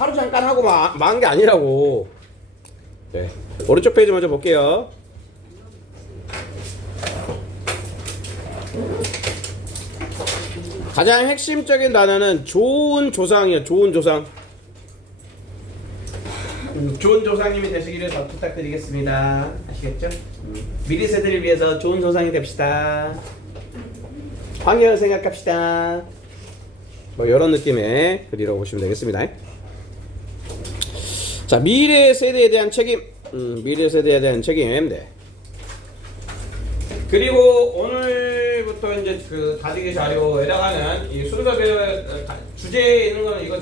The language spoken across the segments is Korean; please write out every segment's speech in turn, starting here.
하루 잠깐 하고 망한 게 아니라고. 네. 오른쪽 페이지 먼저 볼게요. 가장 핵심적인 단어는 좋은 조상이에요. 좋은 조상. 좋은 조상님이 되시기를 부탁드리겠습니다. 아시겠죠? 미래 세대를 위해서 좋은 조상이 됩시다. 환경을 생각합시다. 뭐 이런 느낌의 글이라고 보시면 되겠습니다. 자, 미래 세대에 대한 책임. 미래 세대에 대한 책임. 네. 그리고 오늘부터 이제 그 다지기 자료에다가는 이 순서별 주제에 있는 거는 이거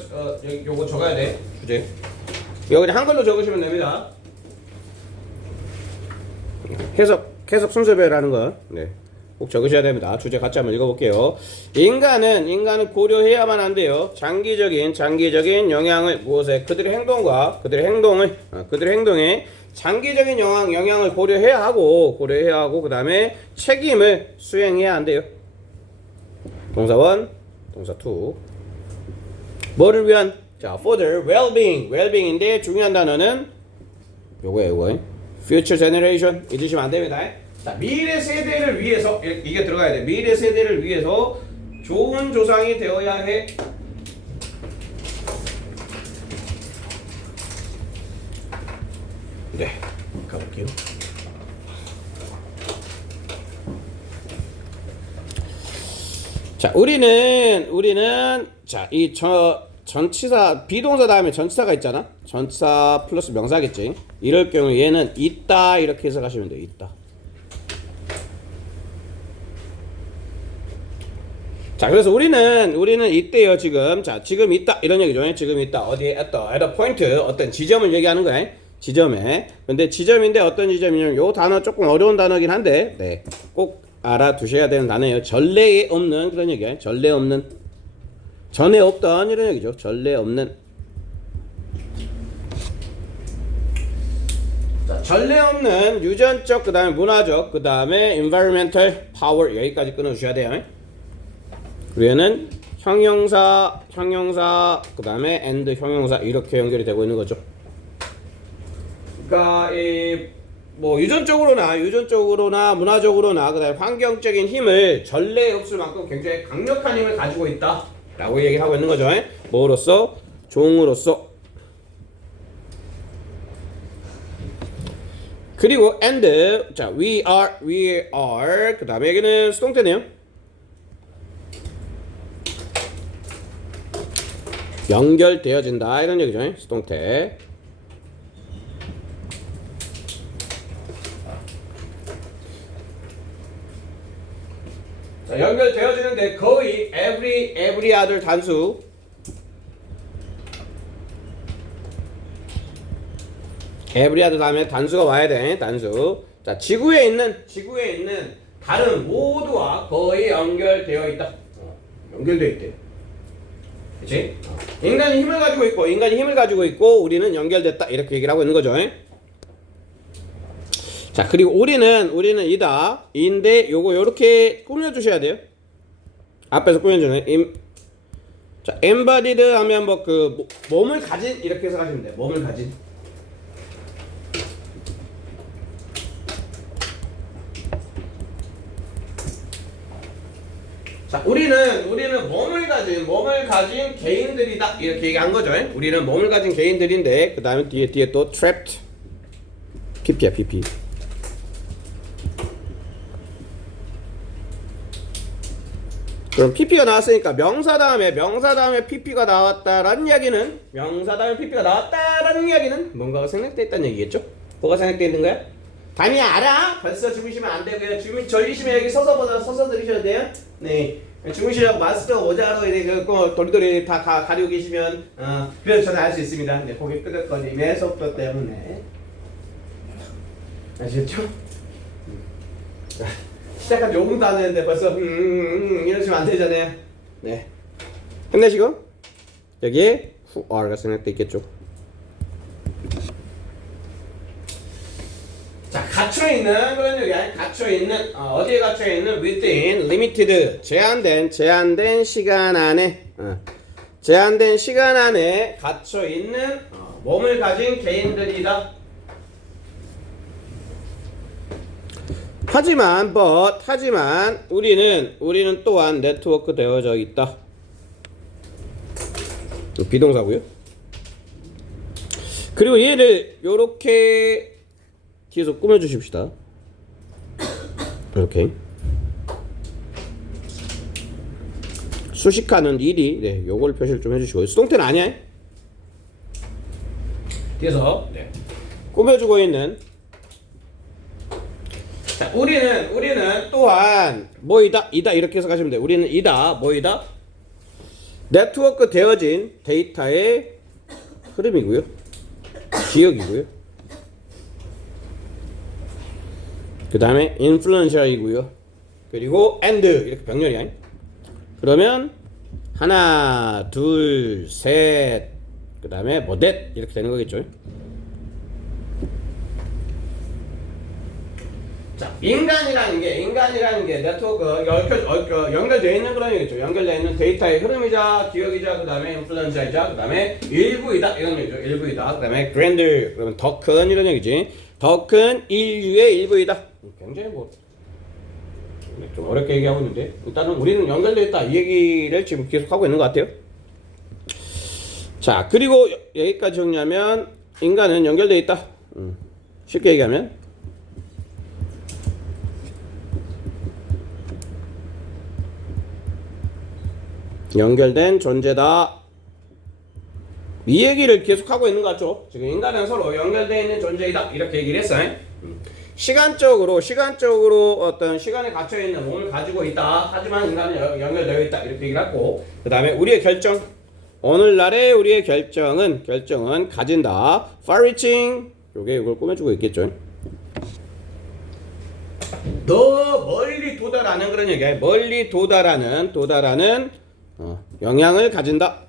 요거 적어야 돼. 주제. 이거 그냥 한글로 적으시면 됩니다. 해석 순서별이라는 거. 네. 꼭 적으셔야 됩니다. 주제 같이 한번 읽어볼게요. 인간은 고려해야만 한데요. 장기적인 영향을 무엇에 그들의 행동에 장기적인 영향을 고려해야 하고 그 다음에 책임을 수행해야 한대요. 동사 1, 동사 2. 뭐를 위한? 자, for their well-being인데 중요한 단어는 요거예요. future generation 잊으시면 안 됩니다. 자, 미래 세대를 위해서 이게 들어가야 돼. 미래 세대를 위해서 좋은 조상이 되어야 해. 네, 가볼게요. 자, 우리는 자, 전치사 비동사 다음에 전치사가 있잖아. 전치사 플러스 명사겠지. 이럴 경우 얘는 있다 이렇게 해석하시면 돼요. 있다. 자, 그래서 우리는 있대요, 지금. 자, 지금 있다 이런 얘기죠. 지금 있다. 어디에 at a point 어떤 지점을 얘기하는 거야. 지점에. 근데 지점인데 어떤 지점이냐면 요 단어 조금 어려운 단어긴 한데 네. 꼭 알아두셔야 되는 단어예요. 전례에 없는 그런 얘기야. 전례 없는. 전에 없던 이런 얘기죠. 전례 없는. 자, 전례 없는 유전적 그다음에 문화적 그다음에 environmental power 여기까지 끊어 주셔야 돼요. 그리고는 형용사 그 다음에 and 형용사 이렇게 연결이 되고 있는 거죠. 그러니까 뭐 유전적으로나 문화적으로나 그다음에 환경적인 힘을 전례에 없을 만큼 굉장히 강력한 힘을 가지고 있다 라고 얘기를 하고 있는 거죠. 뭐로써? 종으로서. 그리고 and 자 we are 그 다음에 여기는 수동태네요. 연결되어진다 이런 얘기죠. 수동태. 자, 연결되어지는데 거의 every other 단수. every other 다음에 단수가 와야 돼. 단수. 자, 지구에 있는 다른 모두와 거의 연결되어 있다. 연결되어 있대. 그치? 인간이 힘을 가지고 있고 우리는 연결됐다 이렇게 얘기를 하고 있는 거죠. 자, 그리고 우리는 이다 인데 요거 요렇게 꾸며주셔야 돼요. 앞에서 꾸며주네. 자, embodied 하면 뭐 그 몸을 가진 이렇게 해석하시면 돼요. 몸을 가진. 자, 우리는 몸을 가진 개인들이다 이렇게 얘기한 거죠. 우리는 몸을 가진 개인들인데 그 다음에 뒤에 또 trapped pp야 pp. 그럼 pp가 나왔으니까 명사 다음에 pp가 나왔다라는 이야기는 뭔가가 생략돼 있다는 얘기겠죠? 뭐가 생략돼 있는 거야? 당연히 알아. 벌써 주무시면 안 되고요. 졸리시면 여기 서서 들으셔야 돼요. 네. 주무시려고 마스터 모자로 이제 도리도리 다 가리고 계시면 그래서 저는 알 수 있습니다. 네, 고개 끄덕거림의 속도 때문에. 아시겠죠? 시작한 지 5분도 안 됐는데 벌써 이러시면 안 되잖아요. 네. 힘내시고 여기에 who are가 생략돼 있겠죠. 자, 갇혀있는 그런 얘기야. 갇혀있는 어디에 갇혀있는 within limited 제한된 시간 안에 제한된 시간 안에 갇혀 있는 몸을 가진 개인들이다. 하지만 우리는 또한 네트워크 되어져 있다. 비동사고요. 그리고 얘를 요렇게 뒤에서 꾸며 주십시다. 이렇게 수식하는 일이, 네, 요걸 표시를 좀 해주시고, 수동태는 아니야. 뒤에서, 네, 꾸며주고 있는. 자, 우리는 또한 뭐이다, 이다 이렇게 해석하시면 돼. 우리는 이다, 뭐이다, 네트워크 되어진 데이터의 흐름이고요, 기억이고요. 그 다음에 인플루언셜이고요. 그리고 and 이렇게 병렬이야. 그러면 하나, 둘, 셋, 그 다음에 뭐 that 이렇게 되는 거겠죠. 자, 인간이라는 게 네트워크 연결되어 있는 그런 얘기죠. 연결되어 있는 데이터의 흐름이자 기억이자 그 다음에 인플루언셜이자 그 다음에 일부이다 이런 얘기죠. 일부이다. 그 다음에 grander 그러면 더 큰 이런 얘기지. 더 큰 인류의 일부이다. 굉장히 좀 어렵게 얘기하고 있는데, 일단은 우리는 연결되어 있다 이 얘기를 지금 계속 하고 있는 것 같아요. 자, 그리고 여기까지 정리하면 인간은 연결되어 있다. 쉽게 얘기하면 연결된 존재다. 이 얘기를 계속 하고 있는 것 같죠? 지금 인간은 서로 연결되어 있는 존재이다 이렇게 얘기를 했어요. 시간적으로 어떤 시간에 갇혀 있는 몸을 가지고 있다. 하지만 인간은 연결되어 있다 이렇게 얘기를 하고, 그 다음에 우리의 결정, 오늘날의 우리의 결정은 가진다. far-reaching, 요게 이걸 꾸며주고 있겠죠. 더 멀리 도달하는 그런 얘기야. 멀리 도달하는 영향을 가진다.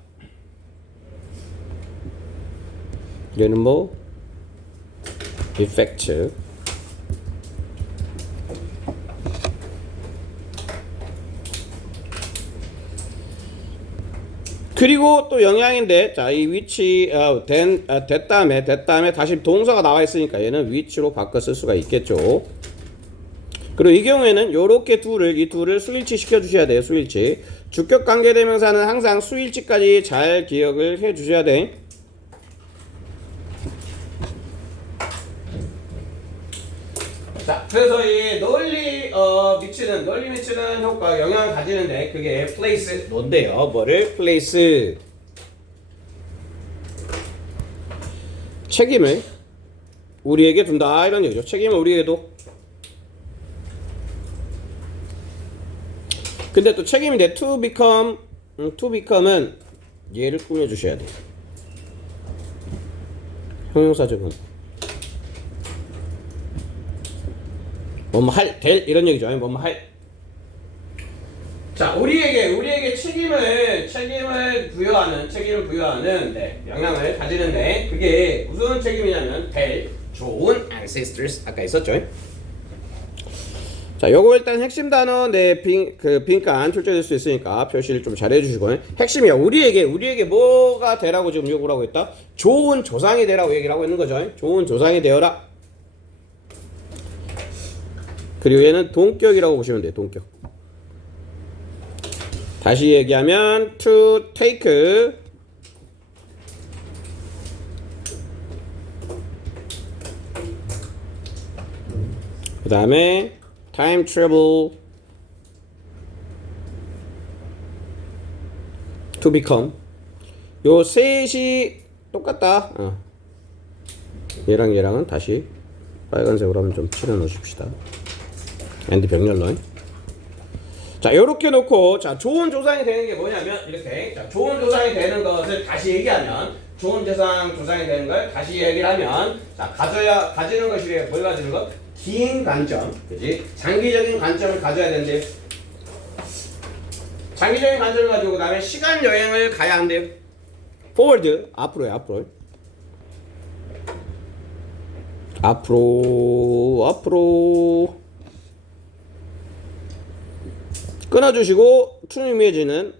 얘는 뭐 effect. 그리고 또 영향인데, 자, 이 위치 된 다음에 다시 동사가 나와 있으니까 얘는 위치로 바꿔 쓸 수가 있겠죠. 그리고 이 경우에는 요렇게 이 둘을 수일치 시켜 주셔야 돼요. 수일치. 주격 관계 대명사는 항상 수일치까지 잘 기억을 해 주셔야 돼. 자, 그래서 이 널리 미치는 효과, 영향을 가지는데 그게 place 논데요. 뭐를 place, 책임을 우리에게 둔다 이런 얘기죠. 책임을 우리에게 둬. 근데 또 책임인데 to become은 얘를 꾸며 주셔야 돼. 형용사적은 뭐뭐 될 이런 얘기죠. 아니 뭐뭐 할. 자, 우리에게 책임을 부여하는 네, 영향을 가지는데, 그게 무슨 책임이냐면 될 좋은 ancestors 아까 있었죠. 자, 요거 일단 핵심 단어 빈칸 출제될 수 있으니까 표시를 좀 잘 해주시고, 핵심이야. 우리에게 뭐가 되라고 지금 요구를 하고 있다? 좋은 조상이 되라고 얘기를 하고 있는 거죠. 좋은 조상이 되어라. 그리고 얘는 동격이라고 보시면 돼요. 동격. 다시 얘기하면 to take, 그 다음에 time travel, to become. 요 셋이 똑같다. 얘랑은 다시 빨간색으로 한번 좀 칠해 놓으십시다. and 병렬로. 자, 요렇게 놓고, 자, 좋은 조상이 되는 게 뭐냐면 이렇게, 자, 좋은 조상이 되는 것을 다시 얘기하면, 좋은 조상이 되는 걸 다시 얘기를 하면, 자, 가지는 것이래. 뭘 가지는 것? 긴 관점, 그지? 장기적인 관점을 가져야 되는데, 장기적인 관점을 가지고 그다음에 시간 여행을 가야 한대요. forward, 앞으로 끊어주시고 to 이미지는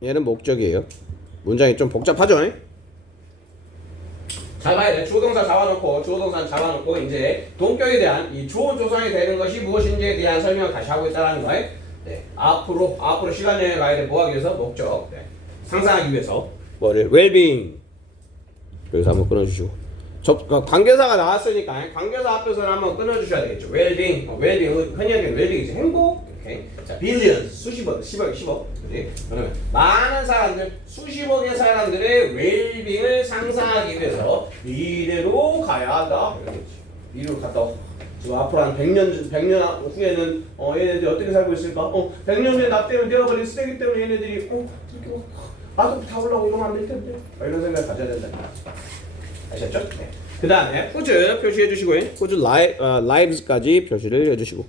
얘는 목적이에요. 문장이 좀 복잡하죠? 잘 봐야 돼. 주어동사 잡아놓고 이제 동격에 대한 이 주어 조상이 되는 것이 무엇인지에 대한 설명을 다시 하고 있다는 거예요. 네. 앞으로 시간 여행 가야 돼. 뭐 하기 위해서? 목적. 네. 상상하기 위해서. 뭐를? well-being. 여기서 한번 끊어주시고. 관계사가 나왔으니까 관계사 앞에서는 한번 끊어주셔야 되겠죠. well-being. 흔히 하기는 well-being이지. 행복. 오케이. 자, billions. 수십억. 10억. 그지? 그러면 많은 사람들, 수십억의 사람들의 well-being을 상상하기 위해서 이대로 가야 한다. 이러겠지. 이리로 갔다 와. 지금 앞으로 한 100년 후에는 얘네들이 어떻게 살고 있을까? 100년 후에 나 때문에 되어버린 쓰레기 때문에 얘네들이 이렇게 나도 타보려고 이러면 안 될 텐데 이런 생각을 가져야 된다. 아셨죠? 네. 그 다음에 whose 표시해 주시고요. whose lives까지 표시를 해주시고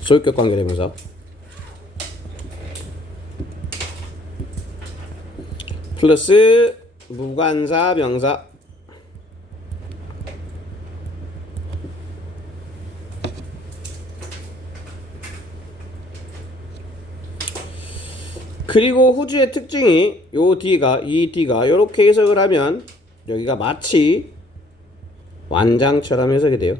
소유격 관계대명사 플러스 무관사 명사 그리고 whose의 특징이 이 D가 이렇게 해석을 하면 여기가 마치 완장처럼 해석이 돼요.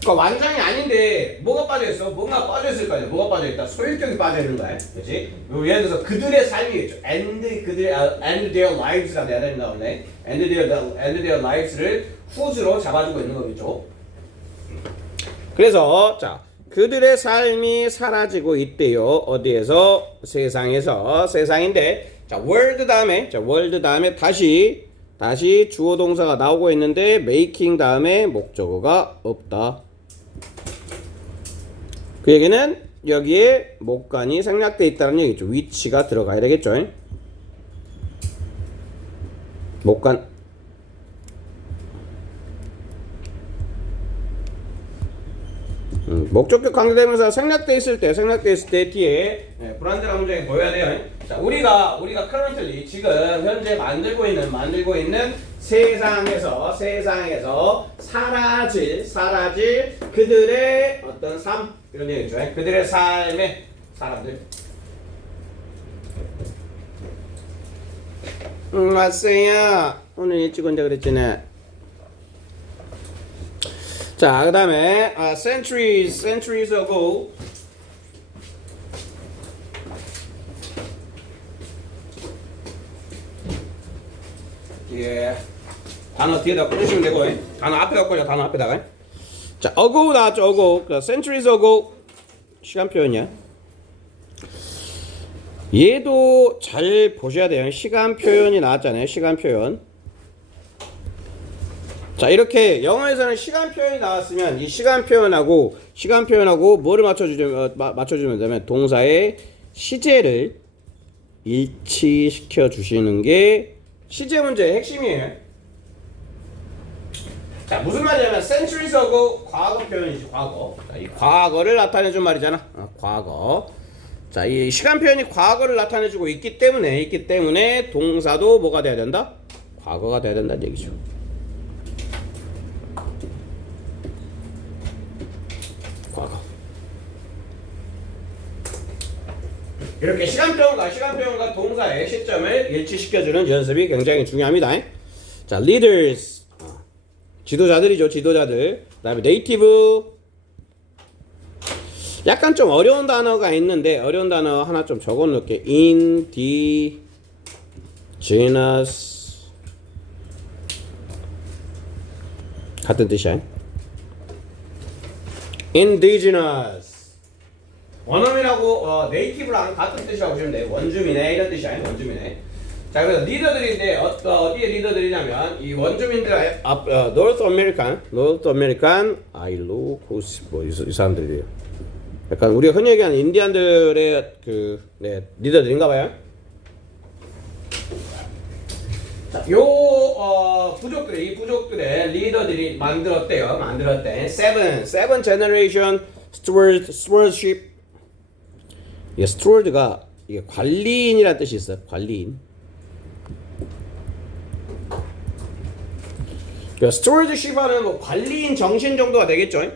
그러니까 완장이 아닌데 뭐가 빠져있어? 뭔가 빠져있을 거 아니야. 뭐가 빠져있다? 소유격이 빠져있는 거야. 그렇지? 예를 들어서 그들의 삶이겠죠. and their lives가 돼야 된다. and their lives를 whose로 잡아주고 있는 거겠죠. 그래서 자 그들의 삶이 사라지고 있대요. 어디에서? 세상인데 자 world 다음에 다시 주어 동사가 나오고 있는데 making 다음에 목적어가 없다. 그 얘기는 여기에 목간이 생략되어 있다는 얘기죠. 위치가 들어가야 되겠죠. 목간 목적격 관계대명사 생략되어 있을 때 뒤에 불완전한 문장이 보여야 돼요. 자, 우리가 currently 지금 현재 만들고 있는 세상에서 사라질 그들의 어떤 삶 이런 얘기죠. 그들의 삶의 사람들. 왔어요. 오늘 일찍 온다 그랬잖아. 자, 그 다음에 centuries ago 예, 단어 뒤에다 꽂으시면 되고 단어 앞에다 꽂아. 단어 앞에다가 자, ago 나왔죠. ago. centuries ago 시간 표현이야. 얘도 잘 보셔야 돼요. 시간 표현이 나왔잖아요. 시간 표현. 자, 이렇게 영어에서는 시간 표현이 나왔으면 이 시간 표현하고 뭐를 맞춰주면 되면 동사의 시제를 일치시켜 주시는 게 시제 문제의 핵심이에요. 자, 무슨 말이냐면 centuries ago 과거 표현이지. 과거. 자, 이 과거를 나타내준 말이잖아. 과거. 자, 이 시간 표현이 과거를 나타내주고 있기 때문에 동사도 뭐가 돼야 된다? 과거가 돼야 된다는 얘기죠. 과거. 이렇게 시간 표현과 동사의 시점을 일치시켜주는 연습이 굉장히 중요합니다. 자, leaders 지도자들이죠. 지도자들. 그다음에 네이티브 약간 좀 어려운 단어가 있는데 어려운 단어 하나 좀 적어 놓을게. indigenous 같은 뜻이야. indigenous 원어민하고 네이티브랑 같은 뜻이라고 보시면 돼요. 원주민의 이런 뜻이야. 원주민의. 자, 그래서 리더들인데 어디에 리더들이냐면 이 원주민들 North American 아일로코스 이 사람들이에요. 약간 우리가 흔히 얘기하는 인디안들의 리더들인가봐요. 자, 이 부족들의 리더들이 만들었대. Seven generation stewardship. 이게 steward가 이게 관리인이라는 뜻이 있어요. 관리인. stewardship 하는 뭐 관리인 정신 정도가 되겠죠.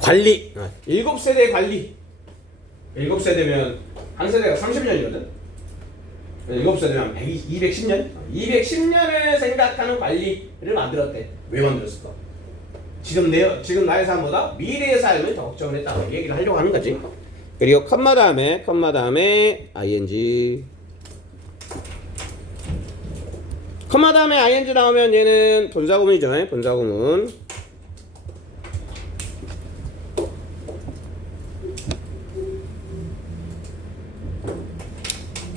관리. 7세대 관리. 7세대면 한 세대가 30년이거든. 7세대면 210년? 210년을 생각하는 관리를 만들었대. 왜 만들었을까? 지금 나의 삶보다 미래의 삶을 더 걱정을 했다. 얘기를 하려고 하는 거지. 그리고 컴마 다음에 ing. 컴마 다음에 ing 나오면 얘는 분사구문이죠. 분사구문.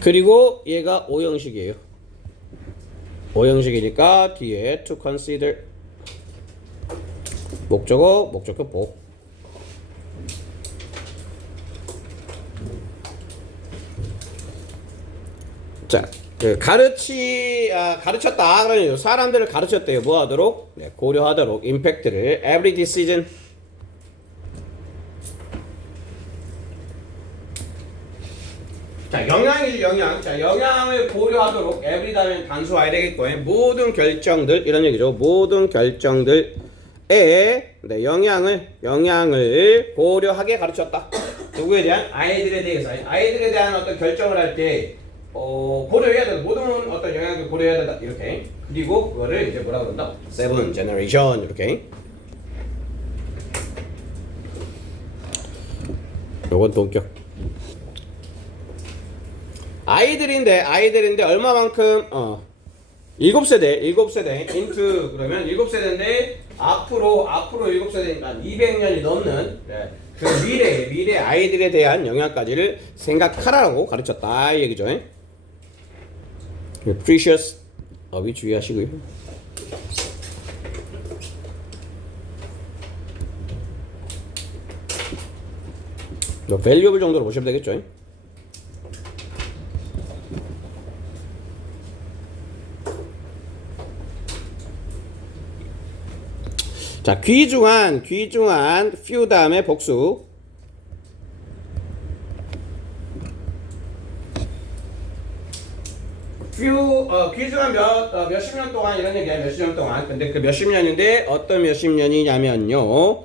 그리고 얘가 오형식이에요. 오형식이니까 뒤에 to consider 목적어, 목적격보. 자, 가르쳤다. 그러니까 사람들을 가르쳤대요. 뭐 하도록? 네, 고려하도록. 임팩트를 every decision. 자, 영향이지, 영향. 자, 영향을 고려하도록 every 다음에 단수 와야 되겠고, 모든 결정들, 이런 얘기죠. 모든 결정들에 네, 영향을 고려하게 가르쳤다. 누구에 대한? 아이들에 대해서. 아이들에 대한 어떤 결정을 할 때, 고려해야 된다. 모든 어떤 영향을 고려해야 된다. 이렇게. 그리고 그거를 이제 뭐라고 그런다? Seven generation. 이렇게. 요건 동격. 아이들인데 얼마만큼 7세대 into 그러면 7세대인데 앞으로 7세대니까 200년이 넘는 네, 그 미래 아이들에 대한 영향까지를 생각하라고 가르쳤다 이 얘기죠. precious 어휘 주의하시고요. valuable 정도로 보시면 되겠죠. 자, 귀중한 few 다음에 복수. 귀중한 몇십 년 동안 이런 얘기야. 몇십 년 동안. 근데 그 몇십 년인데 어떤 몇십 년이냐면요.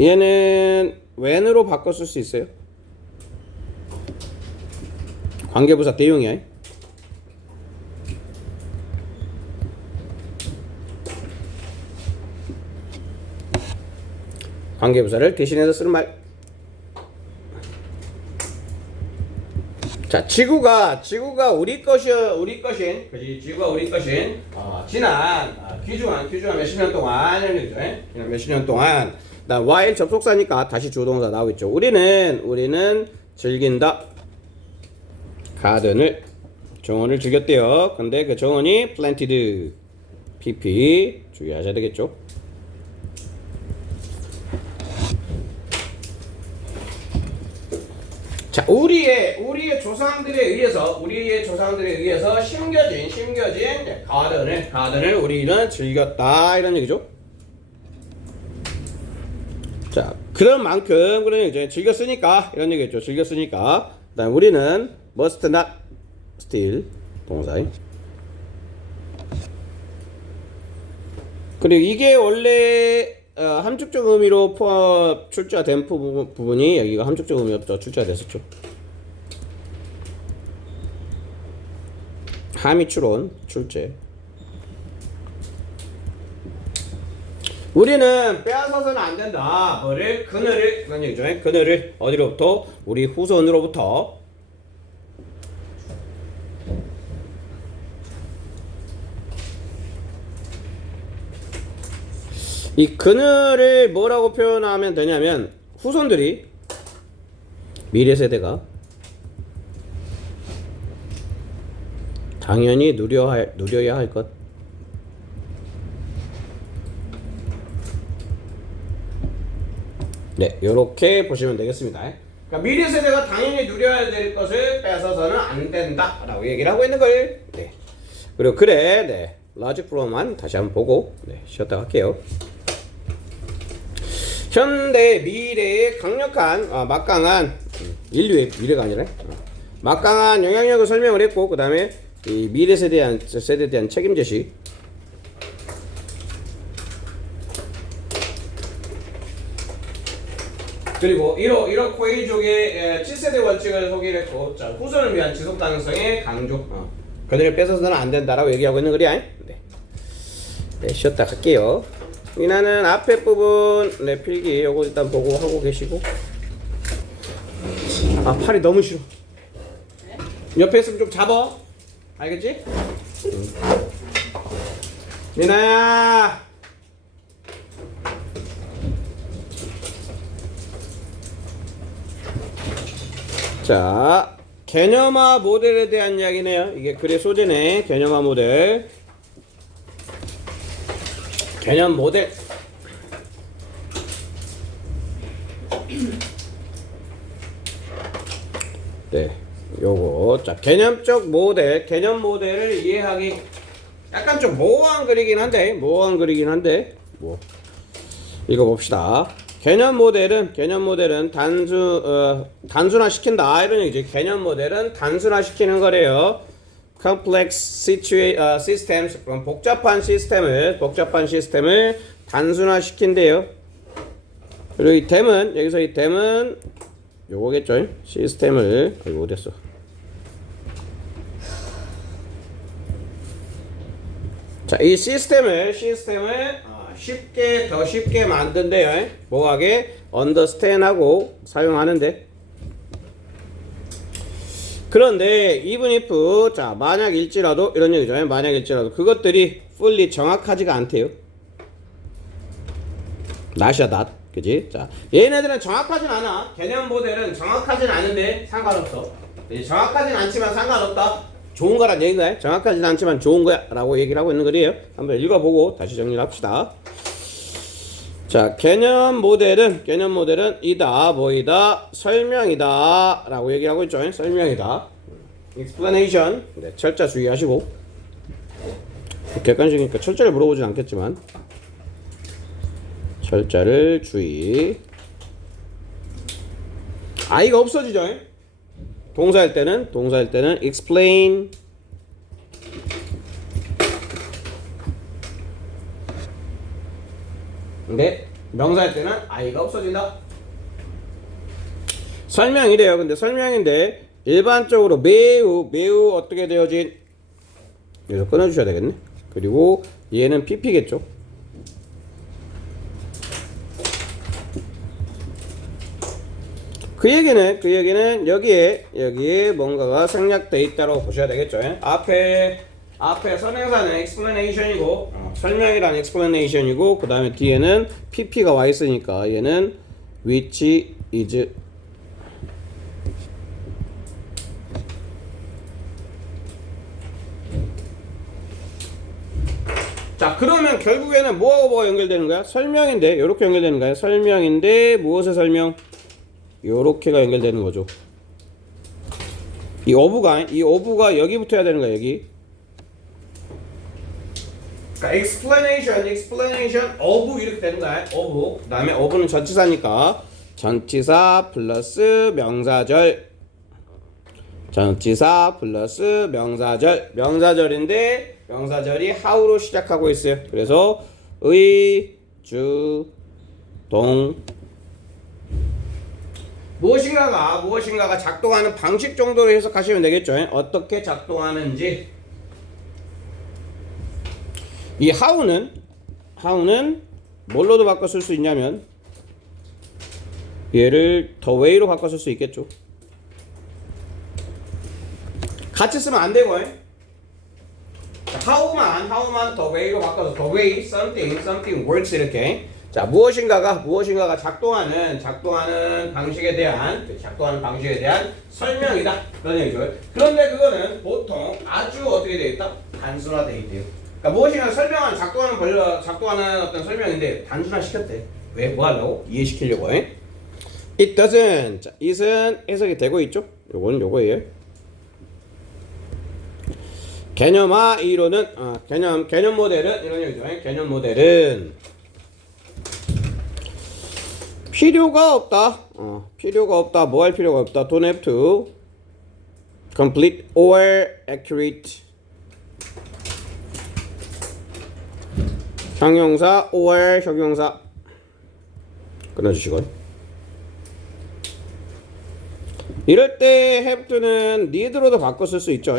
얘는 when으로 바꿔 쓸 수 있어요. 관계부사 대용이야. 관계부사를 대신해서 쓰는 말. 자, 지구가 우리 것인, 그지? 지구가 우리 것인, 지난, 귀중한 몇십 년 동안, 지난 몇십 년 동안, 나 while 접속사니까 다시 주동사 나오겠죠. 우리는 즐긴다. 가든을, 정원을 즐겼대요. 근데 그 정원이 planted, pp, 주의하셔야 되겠죠. 자, 우리의 조상들에 의해서 심겨진 가든을 우리는 즐겼다 이런 얘기죠. 자, 그런 얘기죠. 즐겼으니까 이런 얘기죠. 즐겼으니까. 그다음 우리는 must not steal 동사. 그리고 이게 원래 함축적 의미로 출제된 부분이 여기가 함축적 의미로 출제가 됐었죠. 함의 추론 출제. 우리는 빼앗아서는 안 된다. 그늘을 그런 얘기죠. 그늘을 어디로부터? 우리 후손으로부터. 이 그늘을 뭐라고 표현하면 되냐면 후손들이 미래 세대가 당연히 누려야 할 것. 네, 요렇게 보시면 되겠습니다. 그러니까 미래 세대가 당연히 누려야 될 것을 뺏어서는 안 된다라고 얘기를 하고 있는 걸. 네. 그리고 네. 로직 프로만 다시 한번 보고 쉬었다 갈게요. 현대 미래의 강력한 막강한 인류의 미래가 아니라 막강한 영향력을 설명을 했고 그 다음에 이 미래 세대에 대한 책임 제시. 그리고 이러코이족의 7세대 원칙을 소개를 했고, 자, 후손을 위한 지속 가능성의 강조. 그들을 뺏어서는 안 된다라고 얘기하고 있는 글이야. 네. 네, 쉬었다 갈게요. 미나는 앞에 부분 네, 필기 요거 일단 보고 하고 계시고. 아, 팔이 너무 싫어. 옆에 있으면 좀 잡아. 알겠지? 미나야. 자, 개념화 모델에 대한 이야기네요. 이게 글의 소재네. 개념화 모델. 개념 모델. 네, 요거. 자, 개념적 모델, 개념 모델을 이해하기 약간 좀 모호한 글이긴 한데, 뭐 이거 봅시다. 개념 모델은 단순화시킨다 이런 얘기지. 개념 모델은 단순화시키는 거래요. complex systems, 복잡한 시스템을 단순화시킨대요. 그리고 이 댐은 여기서 이 댐은 요거겠죠. 시스템을 이거 어딨어? 자, 이 시스템을 더 쉽게 만든대요. 뭐하게? understand하고 사용하는데. 그런데 even if 자 만약일지라도 이런 얘기죠. 만약일지라도 그것들이 fully 정확하지가 않대요. not이야 not. 그지? 자, 얘네들은 정확하진 않아. 개념 모델은 정확하진 않은데 상관없어. 정확하진 않지만 상관없다. 좋은 거란 얘기인가요? 정확하진 않지만 좋은 거야 라고 얘기를 하고 있는 거예요. 한번 읽어보고 다시 정리를 합시다. 자, 개념 모델은 이다 뭐이다 설명이다 라고 얘기를 하고 있죠. 설명이다. explanation. 네, 철자 주의하시고. 객관식이니까 철자를 물어보진 않겠지만 철자를 주의. I가 없어지죠. 동사일 때는 explain. 근데 명사일 때는 I가 없어진다. 설명이래요. 근데 설명인데 일반적으로 매우 어떻게 되어진 여기서 끊어주셔야 되겠네. 그리고 얘는 PP겠죠. 그 얘기는 여기에 뭔가가 생략되어 있다고 보셔야 되겠죠. 앞에 선행사는 explanation이고 설명이란 explanation이고 그 다음에 뒤에는 pp가 와 있으니까 얘는 which is 자, 그러면 결국에는 뭐가 연결되는 거야? 설명인데 이렇게 연결되는 거야. 설명인데 무엇의 설명? 요렇게가 연결되는 거죠. 이 어부가 여기 붙어야 되는 거야. 여기. 그러니까 explanation 어부 이렇게 되는 거야. 어부. 그다음에 어부는 전치사니까 전치사 플러스 명사절. 전치사 플러스 명사절. 명사절인데 명사절이 how로 시작하고 있어요. 그래서 의, 주, 동 무엇인가가 작동하는 방식 정도로 해석하시면 되겠죠. 어떻게 작동하는지. 이 how는 뭘로도 바꿔 쓸 수 있냐면 얘를 the way로 바꿔 쓸 수 있겠죠. 같이 쓰면 안 되고 how만 the way로 바꿔서 the way something works 이렇게. 자, 무엇인가가 작동하는 방식에 대한 설명이다. 그런 얘기죠. 그런데 그거는 보통 아주 어떻게 되어 있다? 단순화되어 있대요. 그러니까 무엇인가 작동하는 어떤 설명인데 단순화 시켰대. 왜? 뭐 하려고? 이해시키려고. It doesn't. 자, it은 해석이 되고 있죠. 요거는 요거예요. 개념화 이론은 개념 모델은 이런 얘기죠. 개념 모델은 필요가 없다. 뭐 할 필요가 없다. Don't have to complete or accurate. 형용사 or 형용사 끊어주시고. 이럴 때 have to는 need로도 바꿔 쓸 수 있죠.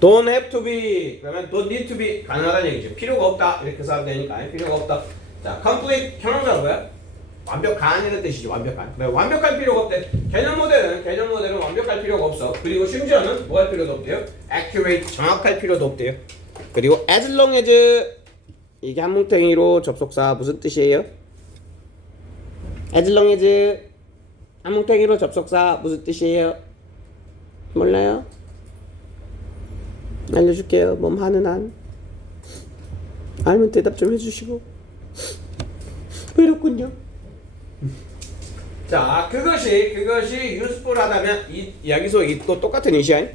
don't have to be 그러면 don't need to be 가능하다는 얘기죠. 필요가 없다 이렇게 써도 되니까 필요가 없다. 자, complete 형용사가 뭐야? 완벽한 이런 뜻이죠. 완벽한. 완벽할 필요가 없대. 개념 모델은 완벽할 필요가 없어. 그리고 심지어는 뭐 할 필요도 없대요? accurate 정확할 필요도 없대요. 그리고 as long as 이게 한뭉탱이로 접속사 무슨 뜻이에요? as long as 한뭉탱이로 접속사 무슨 뜻이에요? 몰라요? 알려줄게요. 몸 하는 한. 알면 대답 좀 해주시고. 외롭군요. 자, 그것이 useful하다면 여기서 이 또 똑같은 인시야.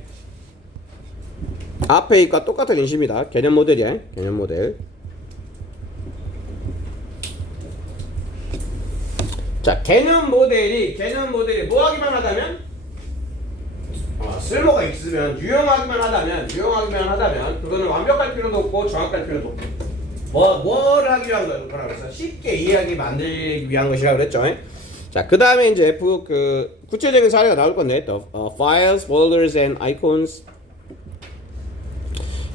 앞에 이과 똑같은 인시입니다. 개념 모델이야. 개념 모델. 자, 개념 모델이 뭐 하기만 하다면 쓸모가 있으면 유용하기만 하다면 그거는 완벽할 필요도 없고 정확할 필요도 없고 뭐를 하기 위한 거라고 그래서 쉽게 이해하게 만들기 위한 것이라고 그랬죠. 자, 그 다음에 이제 그 구체적인 사례가 나올 건데 files, folders and icons.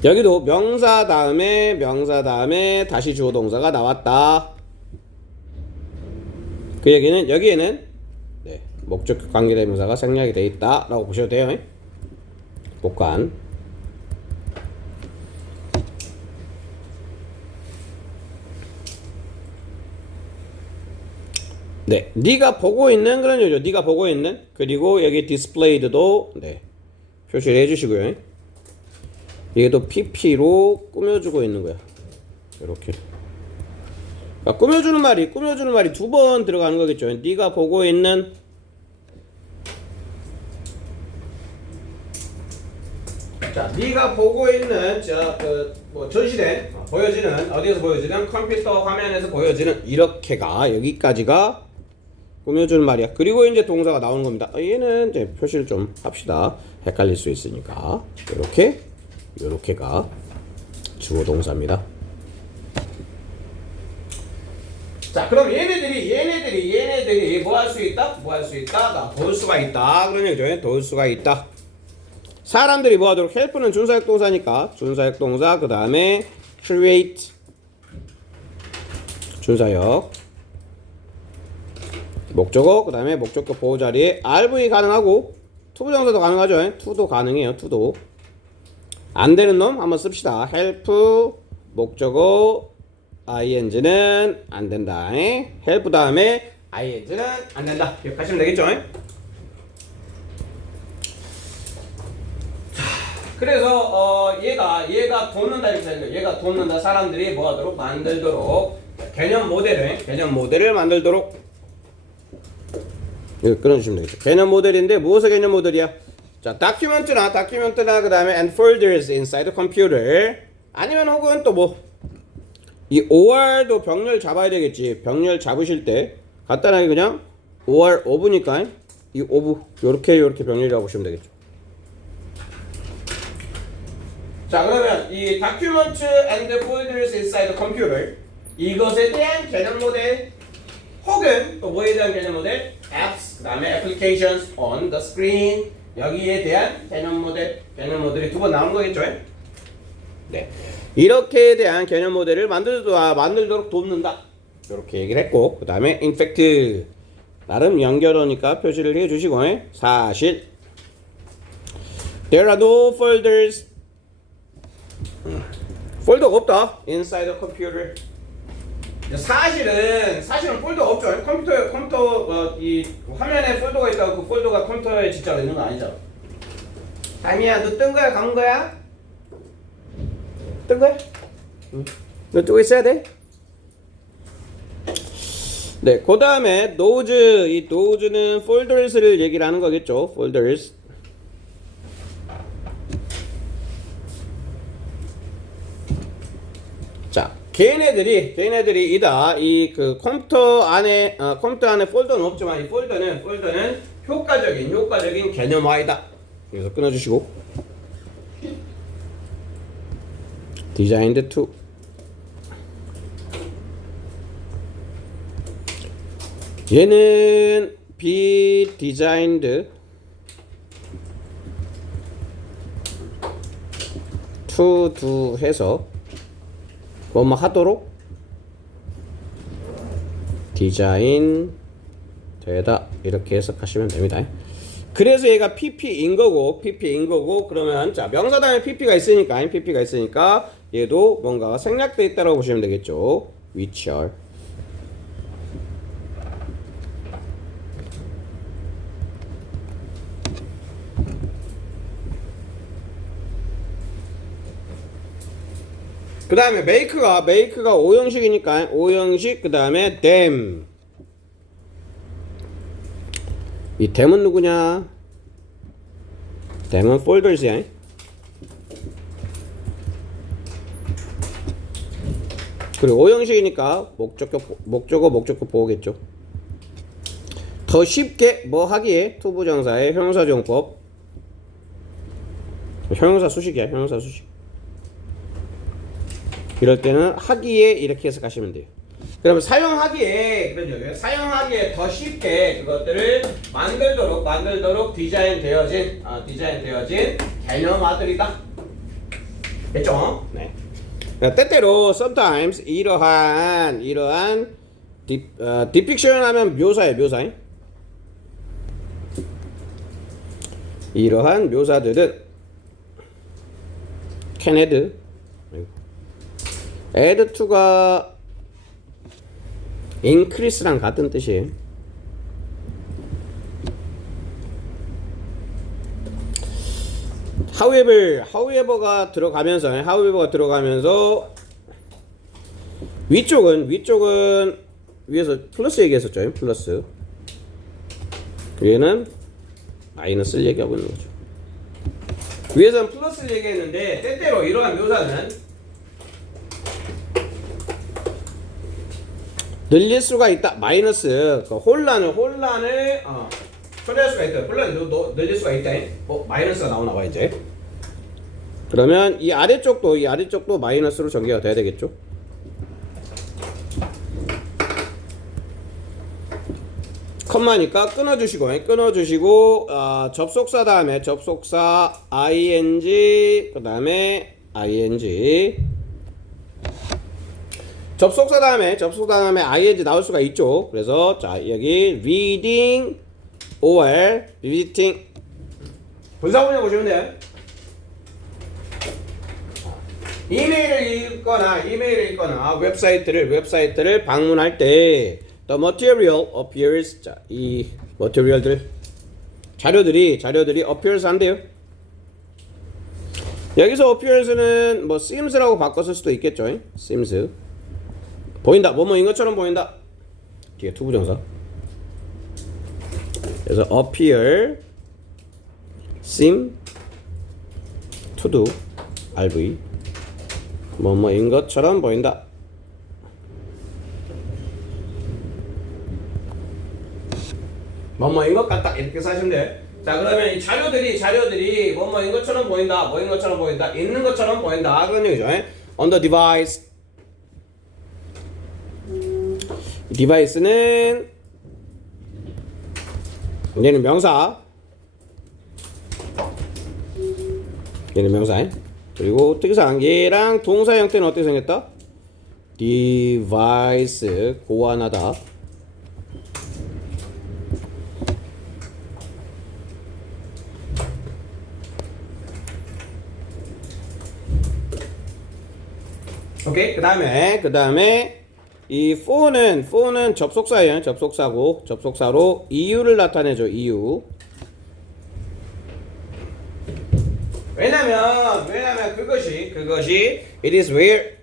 여기도 명사 다음에 다시 주어 동사가 나왔다. 그 얘기는 여기에는 목적 관계대명사가 생략이 돼 있다라고 보셔도 돼요. 복관. 네, 네가 보고 있는 그런 요죠. 네가 보고 있는 그리고 여기 displayed도 표시를 해주시고요. 이게 또 PP로 꾸며주고 있는 거야. 이렇게. 꾸며주는 말이 두 번 들어가는 거겠죠. 네가 보고 있는 자, 네가 보고 있는 전시된 보여지는 어디에서 보여지는 컴퓨터 화면에서 보여지는 이렇게가 여기까지가 꾸며주는 말이야. 그리고 이제 동사가 나오는 겁니다. 얘는 이제 표시를 좀 합시다. 헷갈릴 수 있으니까 요렇게가 주어 동사입니다. 자, 그럼 얘네들이 뭐 할 수 있다? 도울 수가 있다. 그런 얘기죠. 도울 수가 있다. 사람들이 뭐 하도록 help는 준사역 동사니까 준사역 동사 그 다음에 create 준사역 목적어 그 다음에 목적격 보호 자리에 RV 가능하고 투부정사도 가능하죠. to도 가능해요. to도 안 되는 놈 한번 씁시다. help 목적어 ing는 안 된다. help 다음에 ing는 안 된다. 기억하시면 되겠죠. 그래서 얘가 돕는다 이렇게 되는 거예요. 얘가 돕는다. 사람들이 뭐 하도록 만들도록 개념 모델을 만들도록 이거 끊어주시면 되겠죠. 개념 모델인데 무엇의 개념 모델이야? 자, 다큐멘트나 그 다음에 and folders inside the computer 아니면 혹은 또 이 OR도 병렬 잡아야 되겠지. 병렬 잡으실 때 간단하게 그냥 OR 오브니까 이 오브 요렇게 병렬이라고 보시면 되겠죠. 자, 그러면 이 document and folders inside the computer 이것에 대한 개념 모델 혹은 또 뭐에 대한 개념 모델? apps 그 다음에 applications on the screen 여기에 대한 개념 모델이 두 번 나오는 거겠죠? 네, 이렇게 대한 개념 모델을 만들도록 돕는다 이렇게 얘기를 했고 그 다음에 in fact 나름 연결어니까 표시를 해주시고 사실 there are no folders 폴더가 없다 inside the computer 사실은 폴더가 없죠. 컴퓨터 이 화면에 폴더가 있다고 그 폴더가 컴퓨터에 직접 있는 거 아니죠. 다미야 너 뜬 거야 감은 거야? 뜬 거야? 응. 너 뜨고 있어야 돼? 네, 그 다음에 those 이 those는 folders를 얘기를 하는 거겠죠. folders 자, 걔네들이 이다 이 그 컴퓨터 안에 폴더는 없지만 이 폴더는 효과적인 개념화이다. 그래서 끊어주시고 designed to 얘는 be designed to do 해서 뭐뭐 하도록 디자인 되다 이렇게 해석하시면 됩니다. 그래서 얘가 PP인 거고 그러면 자 명사 다음에 PP가 있으니까 얘도 뭔가가 생략되어 있다고 보시면 되겠죠. which are 그 다음에 make가 5형식이니까 5형식 그 다음에 them 이 them은 누구냐? them은 folders야. 그리고 5형식이니까 목적어 보호겠죠. 더 쉽게 뭐 하기에 투부정사의 형용사정법 형용사 수식이야. 형용사 수식. 이럴 때는 하기에 이렇게 해석하시면 돼요. 그러면 사용하기에 더 쉽게 그것들을 만들도록 디자인되어진 개념화들이다. 됐죠? 네. 그러니까 때때로 sometimes 이러한 depiction 하면 묘사예요. 이러한 묘사들은 can add to가 increase랑 같은 뜻이에요. however가 들어가면서 위쪽은 위에서 플러스 얘기했었죠. 플러스 위에는 마이너스를 얘기하고 있는 거죠. 위에서는 플러스를 얘기했는데 때때로 이러한 묘사는 늘릴 수가 있다. 마이너스 혼란을 초래할 수가 있다. 혼란을 늘릴 수가 있다. 마이너스가 나오나 봐 이제. 그러면 이 아래쪽도 마이너스로 전개가 돼야 되겠죠. 컴마니까 끊어주시고 접속사 다음에 접속사 ing 그 다음에 ing 접속사 다음에 ing 나올 수가 있죠. 그래서 자 여기 reading or visiting 분사문제 보시면 돼요. 이메일을 읽거나 웹사이트를 방문할 때 the material appears 자, 이 자료들이 appears 한대요. 여기서 appears는 뭐 seems라고 바꿨을 수도 있겠죠. seems 보인다. 뭐뭐인 것처럼 보인다. 뒤에 투부정사. 그래서 appear, seem, to do, RV. 뭐뭐인 것처럼 보인다. 뭐뭐인 것 같다. 이렇게 사시면 돼. 자, 그러면 이 자료들이 뭐뭐인 것처럼 보인다. 있는 것처럼 보인다. 그런 얘기죠. On the device. 디바이스는 얘는 명사. 그리고 특이사항 얘랑 동사 형태는 어떻게 생겼다? 디바이스 고안하다. 오케이. 그다음에 이 for는 접속사예요. 접속사로 이유를 나타내죠. 이유. 왜냐면 그것이 it is where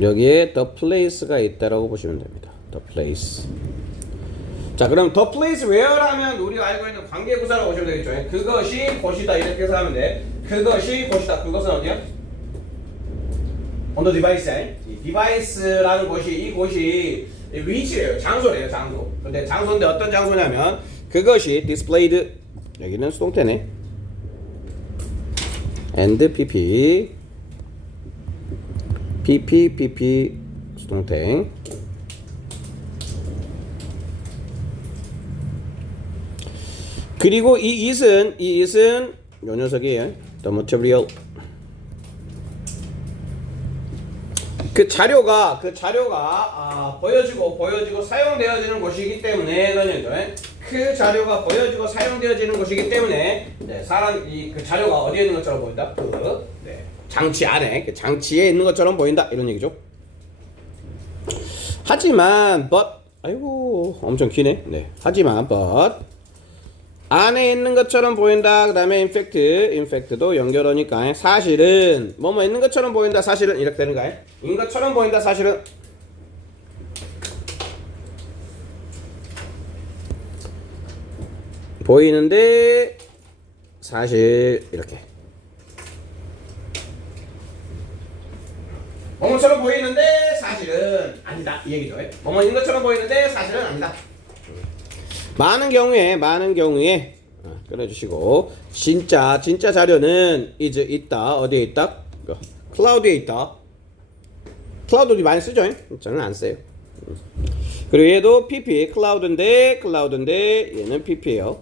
여기에 the place가 있다라고 보시면 됩니다. the place. 자, 그럼 the place where라면 우리가 알고 있는 관계부사라고 보시면 되겠죠. 그것이 곳이다 이렇게 해서 하면 돼. 그것이 곳이다. 그것은 어디야? on the device. 이 디바이스라는 이곳이 위치예요. 장소래요. 장소. 근데 장소인데 어떤 장소냐면 그것이 displayed 여기는 수동태네. and pp 수동태. 그리고 이 it은 요 녀석이에요. The material. 그 자료가 보여지고 사용되어지는 곳이기 때문에 그 자료가 보여지고 사용되어지는 곳이기 때문에 네, 그 자료가 어디에 있는 것처럼 보인다. 네, 장치 안에 그 장치에 있는 것처럼 보인다 이런 얘기죠. 하지만 아이고 엄청 기네. 네, 하지만 안에 있는 것처럼 보인다. 그 다음에 infact도 연결어니까 사실은 뭐뭐 있는 것처럼 보인다. 사실은 이렇게 되는 거야. 있는 것처럼 보인다. 사실은 보이는데 사실 이렇게 뭐뭐처럼 보이는데 사실은 아니다 이 얘기죠. 뭐뭐 있는 것처럼 보이는데 사실은 아니다. 많은 경우에 끊어주시고 진짜 자료는 있다. 어디에 있다? 클라우드에 있다. 클라우드 많이 쓰죠? 저는 안 써요. 그리고 얘도 PP 클라우드인데 얘는 PP예요.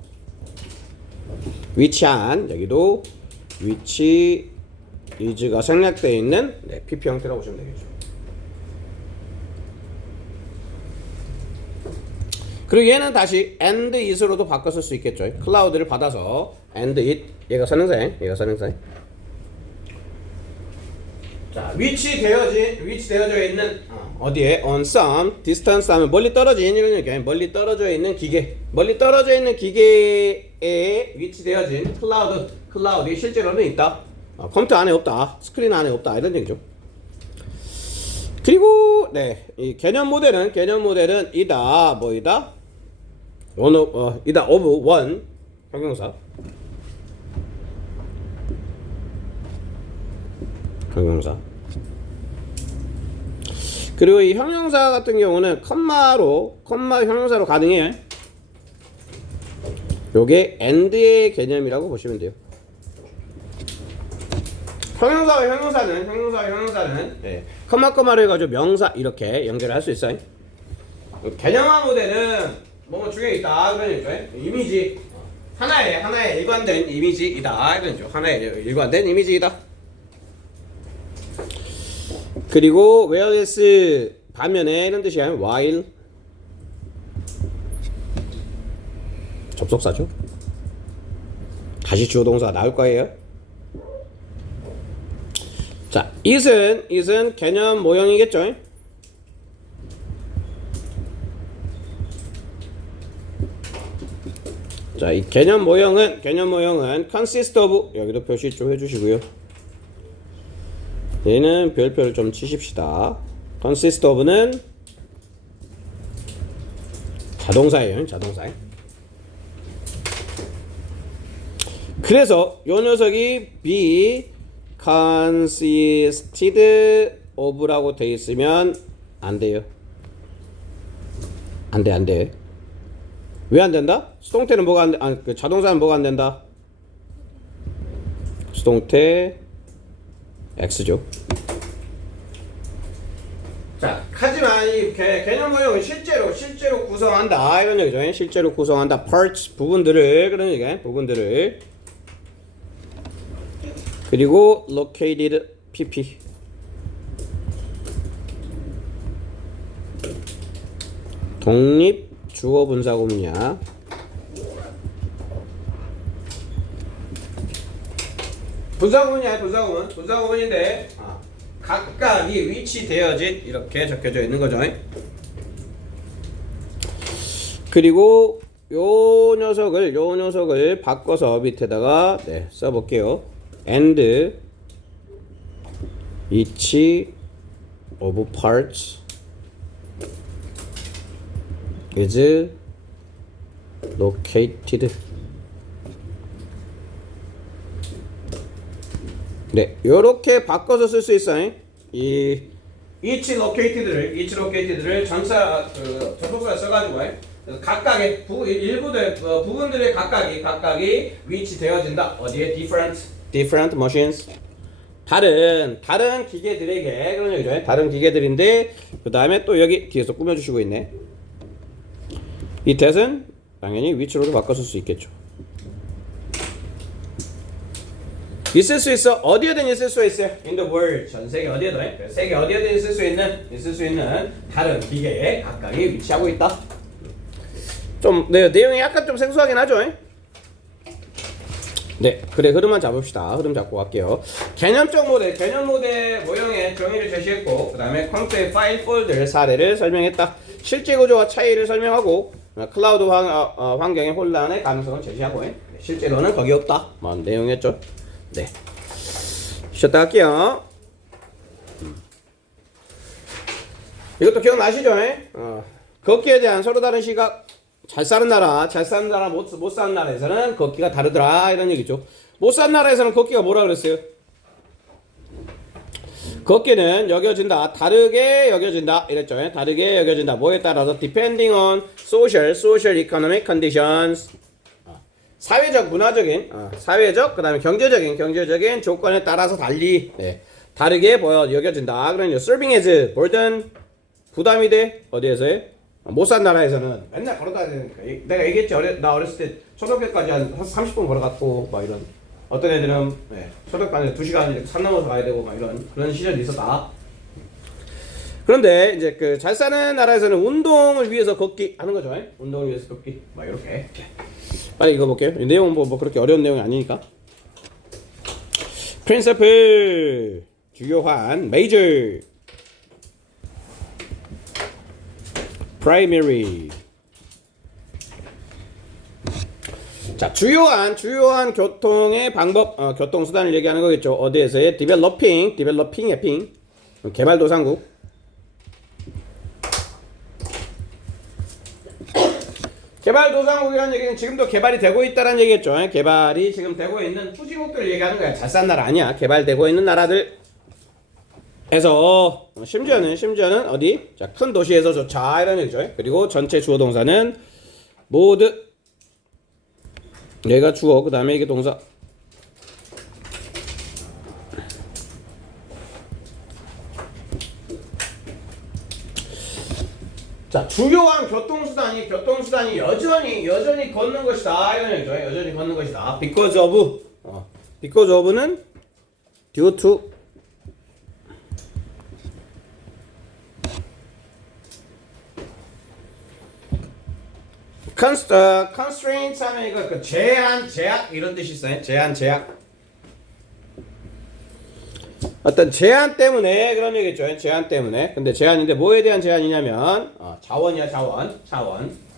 위치한 여기도 위치 is가 생략되어 있는 PP 형태라고 보시면 되겠죠. 그리고 얘는 다시 and it으로도 바꿔 쓸 수 있겠죠. 클라우드를 받아서 and it 얘가 선행사예요. 자, 위치되어져 있는 어디에 on some distance 하면 멀리 떨어진 이런 얘기예요. 멀리 떨어져 있는 기계에 위치되어진 클라우드에 실제로는 있다. 컴퓨터 안에 없다. 스크린 안에 없다. 이런 얘기죠. 그리고 이 개념 모델은 이다 이다 of one 형용사. 그리고 이 형용사 같은 경우는 컴마 형용사로 가능해요. 요게 and의 개념이라고 보시면 돼요. 형용사와 형용사는 컴마를 해가지고 명사 이렇게 연결할 수 있어요. 개념화 모델은 뭐뭐 중에 있다 그런 얘기죠. 이미지 하나의 일관된 이미지이다 이런 얘기죠. 하나의 일관된 이미지이다. 그리고 whereas 반면에 이런 뜻이야. while 접속사죠. 다시 주어 동사가 나올 거예요. 자, it은 개념 모형이겠죠. 자, 이 개념 모형은 consist of 여기도 표시 좀 해주시고요. 얘는 별표를 좀 치십시다. consist of는 자동사예요. 그래서 요 녀석이 be consisted of라고 돼 있으면 안 돼요. 안 돼. 왜 안 된다? 수동태는 뭐가 안 돼? 그 자동사는 뭐가 안 된다? 수동태 X죠. 자, 하지만 이 개념 모형은 실제로 구성한다 이런 얘기죠. 실제로 구성한다 parts 부분들을 그런 얘기야. 부분들을. 그리고 located pp 독립 주어 분사구문이야. 분사구문인데 각각이 위치되어진 이렇게 적혀져 있는 거죠. 그리고 요 녀석을 바꿔서 밑에다가 써볼게요. and each of parts is located. 요렇게 바꿔서 쓸 수 있어요. 이 each located를 접속사에 써가지고 각각의 부분들의 각각이 위치되어진다. 어디에? different machines. 다른 기계들에게 그런 얘기죠. 다른 기계들인데 그 다음에 또 여기 뒤에서 꾸며주시고 있네. 이 that은 당연히 which로도 바꿔쓸 수 있겠죠. 있을 수 있어. 어디에든 있을 수 있어요. In the world. 전 세계 어디에든. 세계 어디에든 있을 수 있는 다른 기계에 각각이 위치하고 있다. 좀 내용이 약간 좀 생소하긴 하죠. 네, 그래 흐름만 잡읍시다. 흐름 잡고 갈게요. 개념 모델 모형의 정의를 제시했고, 그 다음에 컴퓨터의 파일 폴더를 사례를 설명했다. 실제 구조와 차이를 설명하고, 클라우드 환경의 혼란의 가능성을 제시하고, 실제로는 거기 없다. 뭐 내용이었죠. 네, 쉬었다 갈게요. 이것도 기억나시죠? 걷기에 대한 서로 다른 시각. 잘 사는 나라, 못 사는 나라에서는 걷기가 다르더라 이런 얘기죠. 못 사는 나라에서는 걷기가 뭐라 그랬어요? 걷기는 여겨진다, 다르게 여겨진다 이랬죠. 다르게 여겨진다. 뭐에 따라서 depending on social, economic conditions. 사회적, 문화적인, 사회적, 그다음에 경제적인 조건에 따라서 달리 다르게 여겨진다. 그러니까 serving as burden, 부담이 돼. 어디에서요? 못 산 나라에서는 맨날 걸어다야 되니까. 내가 얘기했지. 나 어렸을 때 초등학교까지 한 30분 걸어갔고 막 이런. 어떤 애들은 초등학교까지 2시간 산 넘어서 가야 되고 막 이런 그런 시절이 있었다. 그런데 이제 그 잘 사는 나라에서는 운동을 위해서 걷기 하는 거죠. 운동을 위해서 걷기 막 이렇게. 빨리 읽어볼게요. 이 내용은 뭐 그렇게 어려운 내용이 아니니까. principle 주요한 major primary. 자, 주요한 교통의 방법, 교통수단을 얘기하는 거겠죠. 어디에서의 developing의 ping, 개발도상국. 개발도상국이라는 얘기는 지금도 개발이 되고 있다는 얘기겠죠. 개발이 지금 되고 있는 후진국들을 얘기하는 거야. 잘 산 나라 아니야. 개발되고 있는 나라들. 해서 심지어는 어디? 자, 큰 도시에서조차 이런 얘기죠. 그리고 전체 주어 동사는 모두 얘가 주어, 그 다음에 이게 동사. 자, 주요한 교통수단이 여전히 걷는 것이다 이런 얘기죠. 여전히 걷는 것이다. because of는 due to constraints 하면 이거 그 제약 이런 뜻이 있어요. 제약. 어떤 제한 때문에 그런 얘기겠죠. 제한 때문에. 근데 제한인데 뭐에 대한 제한이냐면 자원이야, 자원.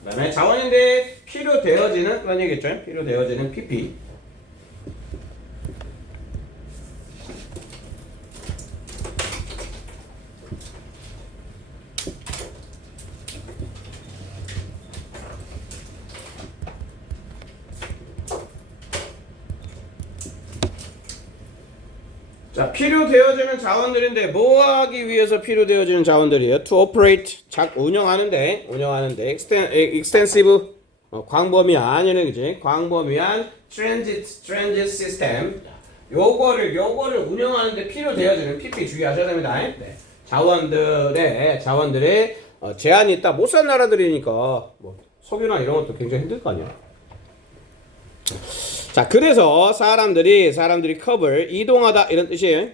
그다음에 자원인데 필요되어지는 그런 얘기겠죠. 필요되어지는 PP. 자, 필요되어지는 자원들인데 뭐 하기 위해서 필요되어지는 자원들이에요? To operate, 운영하는데 extensive, 광범위한 얘기지. 광범위한 transit system. 요거를 운영하는데 필요되어지는 PP 주의하셔야 됩니다. 네. 자원들의 제한이 있다. 못 산 나라들이니까 뭐 석유나 이런 것도 굉장히 힘들 거 아니야. 자, 그래서 사람들이 컵을 이동하다 이런 뜻이에요.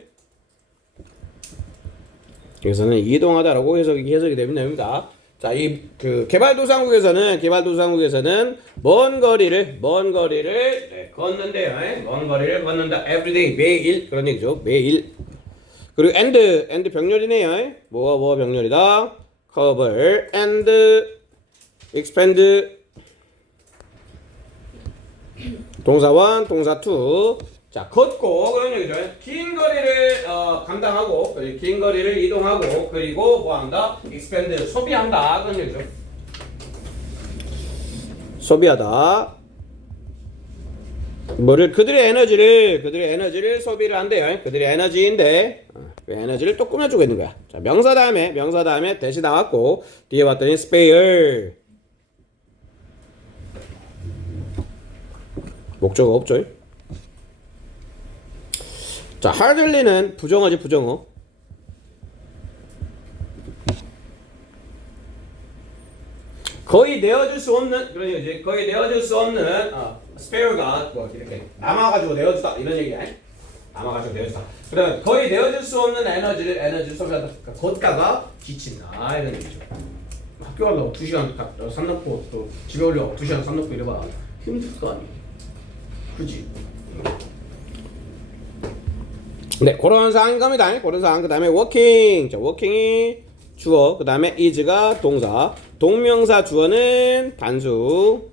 여기서는 이동하다라고 해석이 되면 됩니다. 자, 이 그 개발도상국에서는 먼 거리를 걷는데요. 먼 거리를 걷는다. everyday 매일 그런 얘기죠. 매일. 그리고 and 병렬이네요. 뭐가 병렬이다. cover and expand. 동사 1, 동사 2. 자, 걷고 그런 얘기죠. 긴 거리를 감당하고, 긴 거리를 이동하고, 그리고 뭐 한다? expand, 소비한다 그런 얘기죠. 소비하다. 그들의 에너지를 소비를 한대요. 그들의 에너지인데 그 에너지를 또 꾸며주고 있는 거야. 자, 명사 다음에 대시 나왔고 뒤에 봤더니 spare. 목적어 없죠. 자, hardly는 부정어지, 부정어. 거의 내어줄 수 없는, 그런 얘기지. 거의 내어줄 수 없는 spare가 뭐 이렇게 남아가지고 내어주다 이런 얘기야. 남아가지고 내어주다. 그럼 거의 내어줄 수 없는 에너지를 소비한다. 그러니까 걷다가 지친다 이런 얘기죠. 학교 가려고 2시간 산 넣고 또 집에 오려고 2시간 산 넣고 이래봐 힘들 거 아니야. 그지? 네, 그런 상황인 겁니다. 그런 상황. 그 다음에 working. 자, working이 주어. 그 다음에 is가 동사. 동명사 주어는 단수.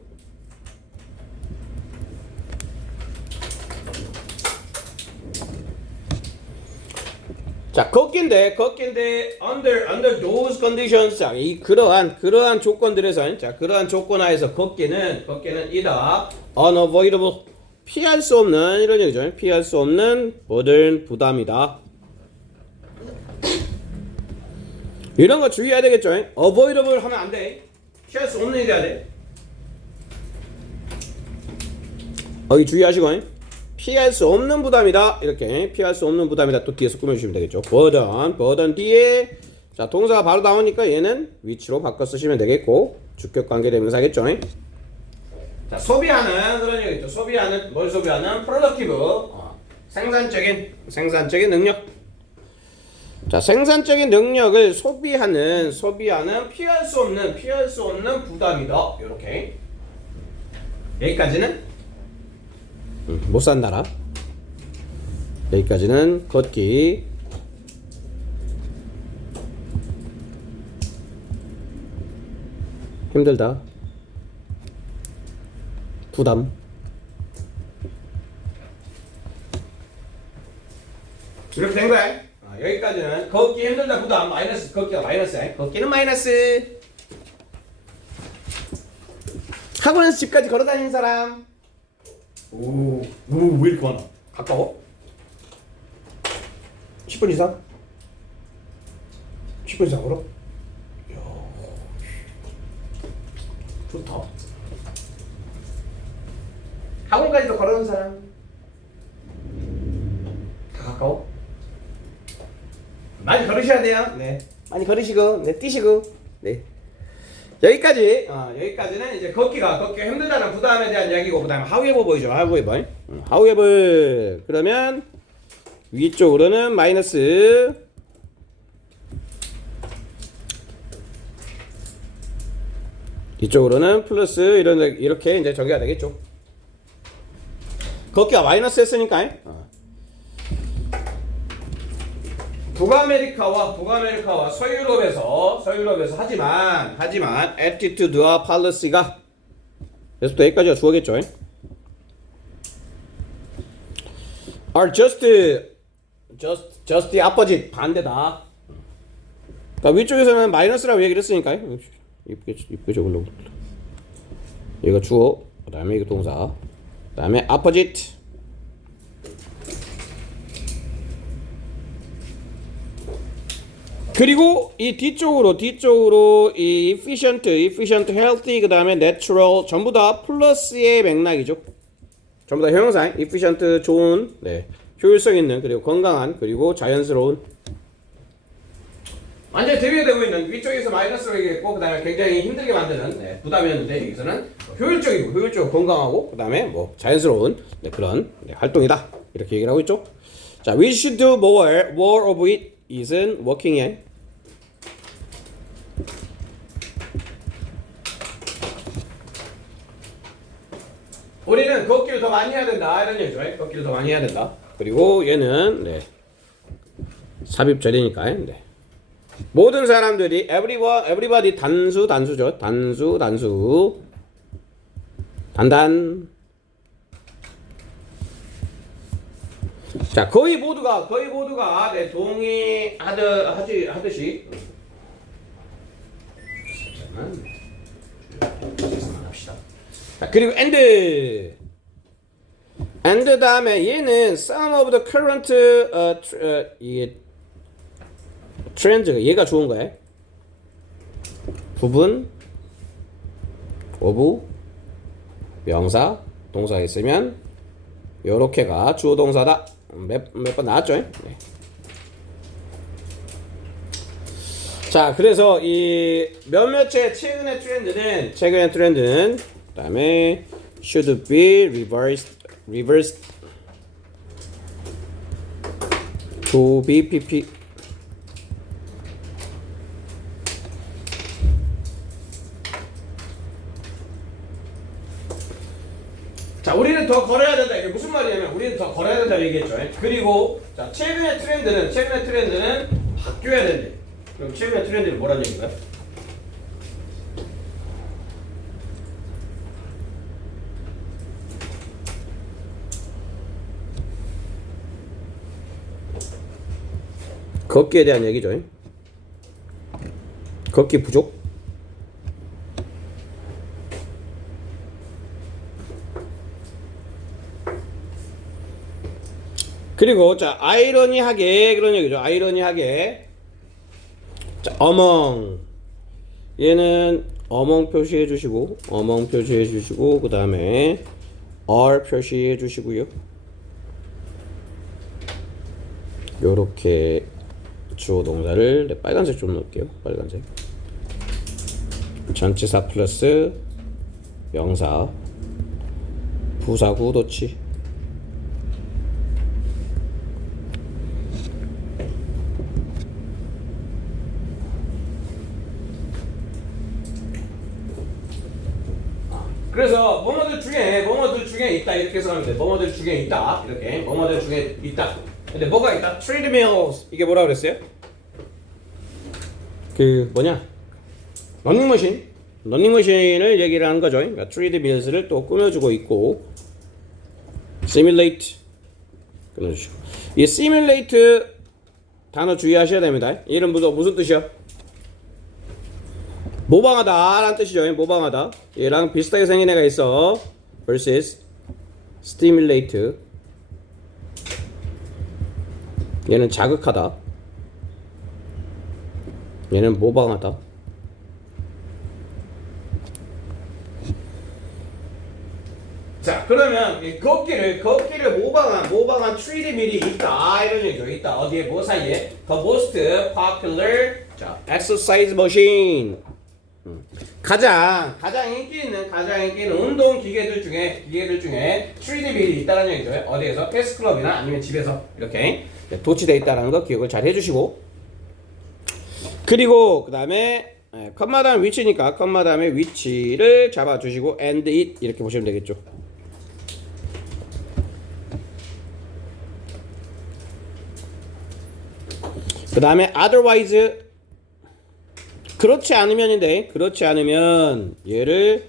자, 걷기인데 under those conditions. 자, 이 그러한 조건들에서, 자, 그러한 조건 하에서 걷기는 이다 unavoidable. 피할 수 없는 이런 얘기죠. 피할 수 없는 burden 부담이다. 이런 거 주의해야 되겠죠. avoidable 하면 안 돼. 피할 수 없는 일이 해야 돼. 여기 주의하시고 피할 수 없는 부담이다. 이렇게 피할 수 없는 부담이다. 또 뒤에서 꾸며주시면 되겠죠. burden 뒤에 자 동사가 바로 나오니까 얘는 위치로 바꿔 쓰시면 되겠고 주격 관계 대명사겠죠. 자, 소비하는 그런 얘기죠. 소비하는 뭘 소비하는 productive 생산적인 능력. 자, 생산적인 능력을 소비하는 피할 수 없는 부담이다. 이렇게 여기까지는 못 산다라. 여기까지는 걷기. 힘들다. 부담. 이렇게 된 거야. 여기까지는 걷기 힘들다 부담 마이너스. 걷기가 마이너스야. 걷기는 마이너스. 학원에서 집까지 걸어 다니는 사람. 오, 왜 이렇게 많아? 가까워? 10분 이상? 10분 이상 걸어? 이야, 좋다. 학원까지도 걸어오는 사람. 다 가까워? 많이 걸으셔야 돼요. 네, 많이 걸으시고, 네, 뛰시고, 네. 여기까지는 이제 걷기가 힘들다는 부담에 대한 이야기고, 그 다음에 however 보이죠. however. 그러면 위쪽으로는 마이너스, 이쪽으로는 플러스 이렇게 이제 정의가 되겠죠. 걷기가 마이너스 했으니까. 북아메리카와 서유럽에서 하지만 attitude와 policy가 그래서 또 여기까지가 주어겠죠. are just the opposite 반대다. 그러니까 위쪽에서는 마이너스라고 얘기를 했으니까 이쁘게 적으려고. 얘가 주어, 그 다음에 이거 동사, 그 다음에 opposite. 그리고 이 뒤쪽으로 이 efficient, healthy, 그 다음에 natural 전부 다 플러스의 맥락이죠. 전부 다 형용사. efficient 좋은, 네, 효율성 있는, 그리고 건강한, 그리고 자연스러운. 완전히 대비되고 있는 위쪽에서 마이너스로 얘기했고, 그 다음에 굉장히 힘들게 만드는, 네, 부담이었는데 여기서는 효율적이고 건강하고, 그 다음에 뭐 자연스러운, 네, 그런, 네, 활동이다. 이렇게 얘기를 하고 있죠. 자, we should do more of it isn't working. 우리는 걷기를 더 많이 해야 된다 이런 얘기죠. 걷기를 더 많이 해야 된다. 그리고 얘는 네, 삽입절이니까. 네. 모든 사람들이 everybody 단수죠. 단수 단단. 자, 거의 모두가 네, 동의하듯이 합시다. 자, 그리고 and 다음에 얘는 some of the current 이게 트렌드, 얘가 좋은 거야. 부분 of 명사 동사가 있으면 요렇게가 주어 동사다. 몇 번 나왔죠? 네. 자, 그래서 이 몇몇의 최근의 트렌드는 그다음에 should be reversed to BPP. 자, 우리는 더 걸어야 된다. 이게 무슨 말이냐면 우리는 더 걸어야 된다고 얘기했죠. 그리고 자, 최근의 트렌드는 바뀌어야 된대. 그럼 최근의 트렌드는 뭐라는 얘기인가요? 걷기에 대한 얘기죠. 걷기 부족. 그리고 자, 아이러니하게 그런 얘기죠. 아이러니하게. 자, among. 얘는 among 표시해 주시고 그다음에 are 표시해 주시고요. 요렇게 주어 동사를 빨간색 좀 넣을게요. 빨간색. 전치사 플러스 명사 부사 구도치. 그래서 뭐뭐들 중에 있다 이렇게 해석하면 돼. 뭐뭐들 중에 있다 이렇게 뭐뭐들 중에 있다. 근데 뭐가 있다? treadmills 이게 뭐라 그랬어요? 그 뭐냐? 러닝머신을 얘기를 하는 거죠. 그러니까 treadmills를 또 꾸며주고 있고 simulate 끊어주시고 이 simulate 단어 주의하셔야 됩니다. 이름 무슨 뜻이야? 모방하다 라는 뜻이죠. 모방하다. 얘랑 비슷하게 생긴 애가 있어. versus stimulate. 얘는 자극하다. 얘는 모방하다. 자, 그러면 이 걷기를 모방한 트레드밀이 있다 이런 얘기죠. 있다. 어디에 뭐 사이에? The most popular 자, exercise machine. 가장 인기 있는 운동 기계들 중에 트레드밀이 있다는 얘기죠. 어디에서? 헬스클럽이나 아니면 집에서 이렇게 도치되어 있다는 거 기억을 잘 해주시고, 그리고 그 다음에 컴마 다음 위치니까 컴마 다음에 위치를 잡아주시고 and it 이렇게 보시면 되겠죠. 그 다음에 otherwise 그렇지 않으면 얘를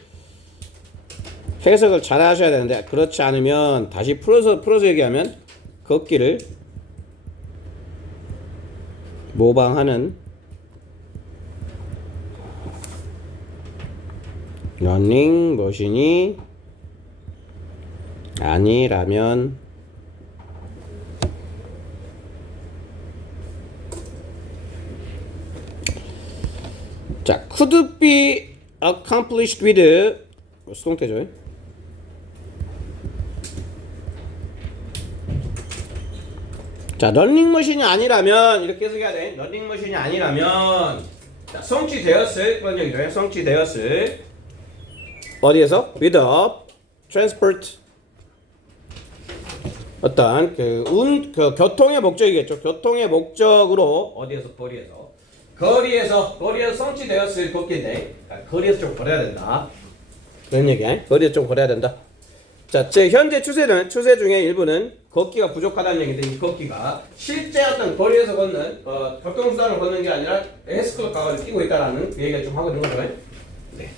해석을 잘 하셔야 되는데, 그렇지 않으면 다시 풀어서 얘기하면 걷기를 모방하는 러닝머신이 아니라면 자, could be accomplished with 수동태죠. 자, 러닝머신이 아니라면 이렇게 해석해야 돼. 러닝머신이 아니라면 자, 성취되었을 그런 얘기죠. 성취되었을 어디에서? with a transport 어떤 그 교통의 목적이겠죠. 교통의 목적으로 어디에서? 거리에서 성취되었을 걷기인데 거리에서 좀 걸어야 된다. 그런 얘기야. 거리에서 좀 걸어야 된다. 자, 제 현재 추세 중에 일부는 걷기가 부족하다는 얘기인데, 이 걷기가 실제 어떤 거리에서 걷는 교통수단을 걷는 게 아니라 헬스클럽 가가지고 뛰고 있다라는 그 얘기를 좀 하고 있는 거죠. 네.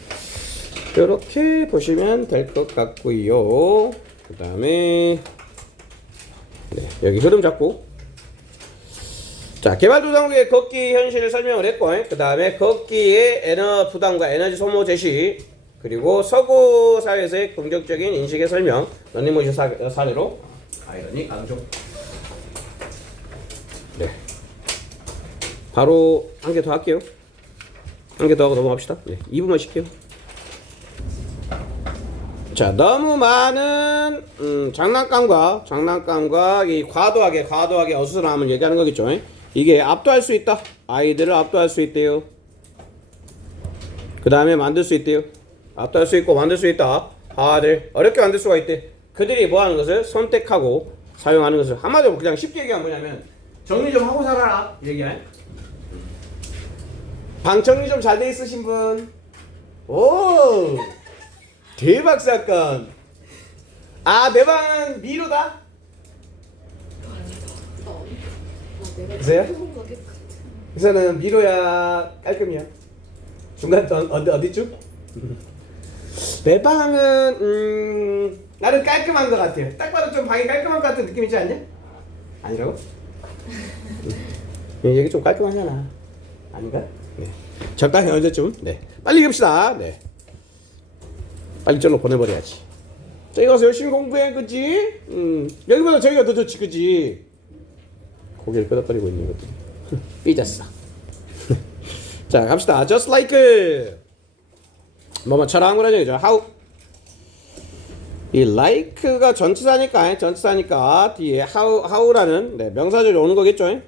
이렇게 보시면 될 것 같고요. 그 다음에 네, 여기 흐름 잡고. 자, 개발도상국의 걷기 현실을 설명을 했고, 그 다음에 걷기의 부담과 에너지 소모 제시, 그리고 서구 사회에서의 긍정적인 인식의 설명, 러닝머신 사례로 아이러니 강조. 네. 바로 한 개 더 할게요. 한 개 더 하고 넘어갑시다. 네, 2분만 쉴게요. 자. 자, 너무 많은 장난감과 이 과도하게 어수선함을 얘기하는 거겠죠. 이게 압도할 수 있다. 아이들을 압도할 수 있대요. 그 다음에 만들 수 있대요. 압도할 수 있고 만들 수 있다. 아들 어렵게 만들 수가 있대. 그들이 뭐 하는 것을 선택하고 사용하는 것을 한마디로 그냥 쉽게 얘기하면 뭐냐면 정리 좀 하고 살아라 얘기해. 방 정리 좀 잘 돼 있으신 분? 오 대박 사건. 아 내 방은 미로다. 그세요? 그래서는 미로야 깔끔이야. 중간 어디쯤? 내 방은 나는 깔끔한 것 같아요. 딱 봐도 좀 방이 깔끔한 것 같은 느낌이지 않냐? 아니라고? 여기 좀 깔끔하잖아. 아닌가? 네. 적당히 언제쯤? 네. 빨리 갑시다. 네. 빨리 절로 보내버려야지. 저기 가서 열심히 공부해, 그치? 여기보다 저기가 더 좋지, 그치? 고개를 끄덕거리고 있는 것들이. 삐졌어. 자, 갑시다. Just like. 뭐처럼 그런 얘기죠. How. 이 like가 전치사니까 뒤에 how라는 네, 명사절이 오는 거겠죠.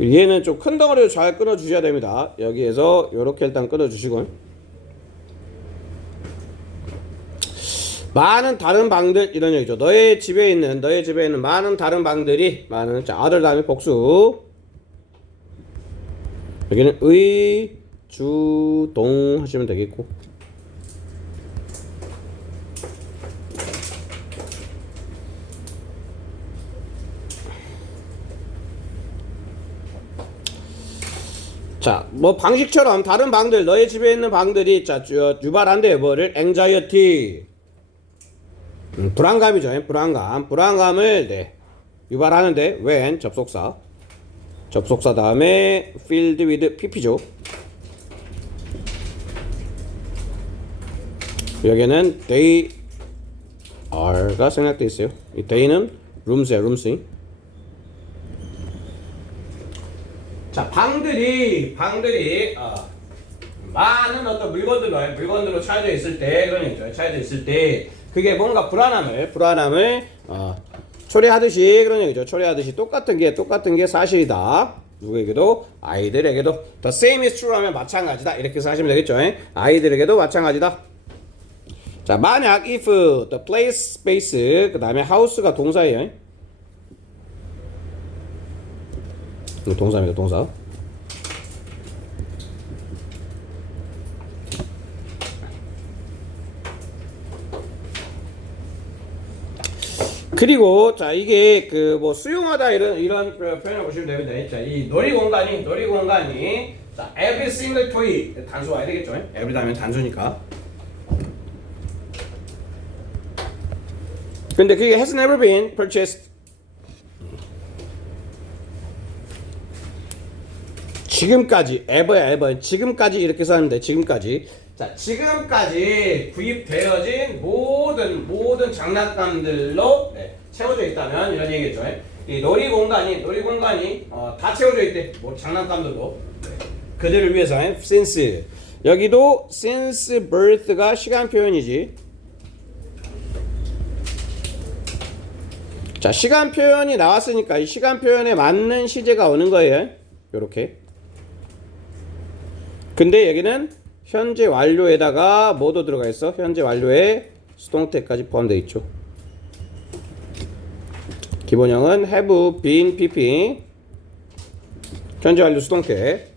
얘는 좀 큰 덩어리로 잘 끊어 주셔야 됩니다. 여기에서 요렇게 일단 끊어 주시고 많은 다른 방들 이런 얘기죠. 너의 집에 있는 많은 다른 방들이 자 아들 다음에 복수. 여기는 의, 주, 동 하시면 되겠고. 자, 뭐 방식처럼 다른 방들, 너의 집에 있는 방들이 자 유발한대요. 뭐를? anxiety. 불안감이죠. 불안감을 네, 유발하는데 when 접속사 다음에 filled with pp죠. 여기는 they are가 생략되어 있어요. 이 they는 rooms야, roomsing. 자, 방들이 많은 어떤 물건들로 차여져 있을 때 그런 얘기죠. 차여져 있을 때 그게 뭔가 불안함을 초래하듯이 그런 얘기죠. 초래하듯이 똑같은 게 사실이다. 누구에게도? 아이들에게도. The same is true 하면 마찬가지다. 이렇게 해서 하시면 되겠죠. 아이들에게도 마찬가지다. 자, 만약 if the place, space 그 다음에 house가 동사예요. 동사입니다. 동사. 그리고 자 이게 그 뭐 수용하다 이런 표현을 보시면 됩니다. 자, 이 놀이 공간이 자 every single toy 단수 와야 되겠죠. every 다음에 단수니까. 근데 그게 has never been purchased. 지금까지 ever 지금까지 이렇게 썼는데 지금까지 자 지금까지 구입되어진 모든 장난감들로 네, 채워져 있다면 이런 얘기겠죠. 이 놀이 공간이 다 채워져 있대. 뭐 장난감들로 네. 그들을 위해서 since 여기도 since birth가 시간 표현이지. 자 시간 표현이 나왔으니까 이 시간 표현에 맞는 시제가 오는 거예요. 요렇게. 근데 여기는 현재 완료에다가 뭐도 들어가 있어? 현재 완료에 수동태까지 포함되어 있죠. 기본형은 have been pp. 현재 완료 수동태.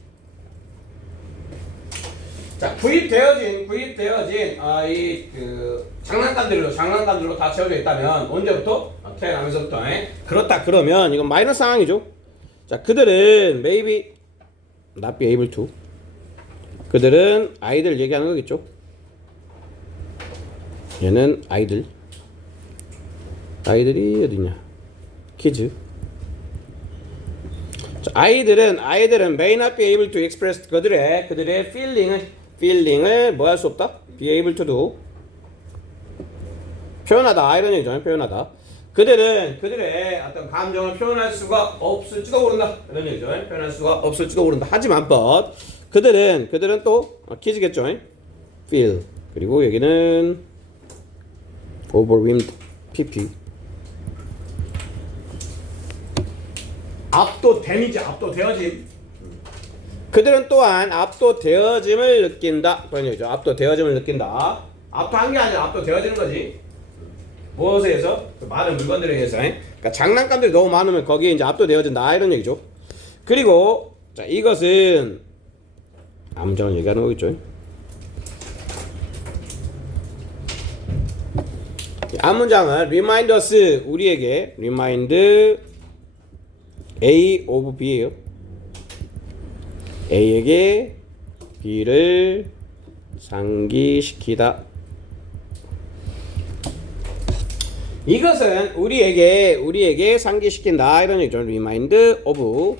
자, 구입되어진 이 그 장난감들로 다 채워져 있다면 언제부터? 태어나면서부터. 그렇다 그러면 이건 마이너스 상황이죠. 자, 그들은 maybe not be able to. 그들은 아이들 얘기하는 거겠죠. 얘는 아이들이 어디냐? kids. 자, 아이들은 may not be able to express 그들의 feeling을 뭐 할 수 없다? be able to do. 표현하다 이런 얘기죠. 표현하다. 그들의 어떤 감정을 표현할 수가 없을지도 모른다. 이런 얘기죠. 표현할 수가 없을지도 모른다. 하지만 그들은 또 키즈겠죠. feel 그리고 여기는 overwhelmed PP. 압도됨이지, 압도되어짐. 그들은 또한 압도되어짐을 느낀다. 그런 얘기죠. 압도되어짐을 느낀다. 압도한 게 아니라 압도되어지는 거지. 무엇에 의해서? 그 많은 물건들에 의해서. 그러니까 장난감들이 너무 많으면 거기에 이제 압도되어진다. 이런 얘기죠. 그리고 자, 이것은 암문장을 얘기하는 거겠죠. 암문장은 remind us, 우리에게 remind A of B예요. A에게 B를 상기시키다. 이것은 우리에게 상기시킨다. 이런 얘기죠. remind of.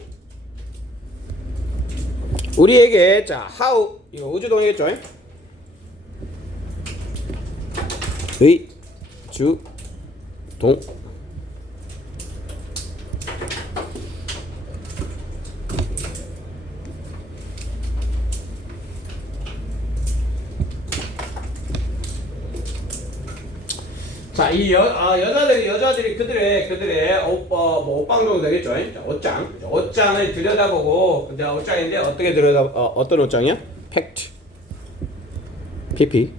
우리에게, 자, how, 이거 의주동이겠죠? 의, 주, 동. 자, 이 여자들이 그들의 옷방 정도 되겠죠? 자, 옷장을 들여다보고, 근데 옷장인데 어떻게 어떤 옷장이야? 팩트, PP.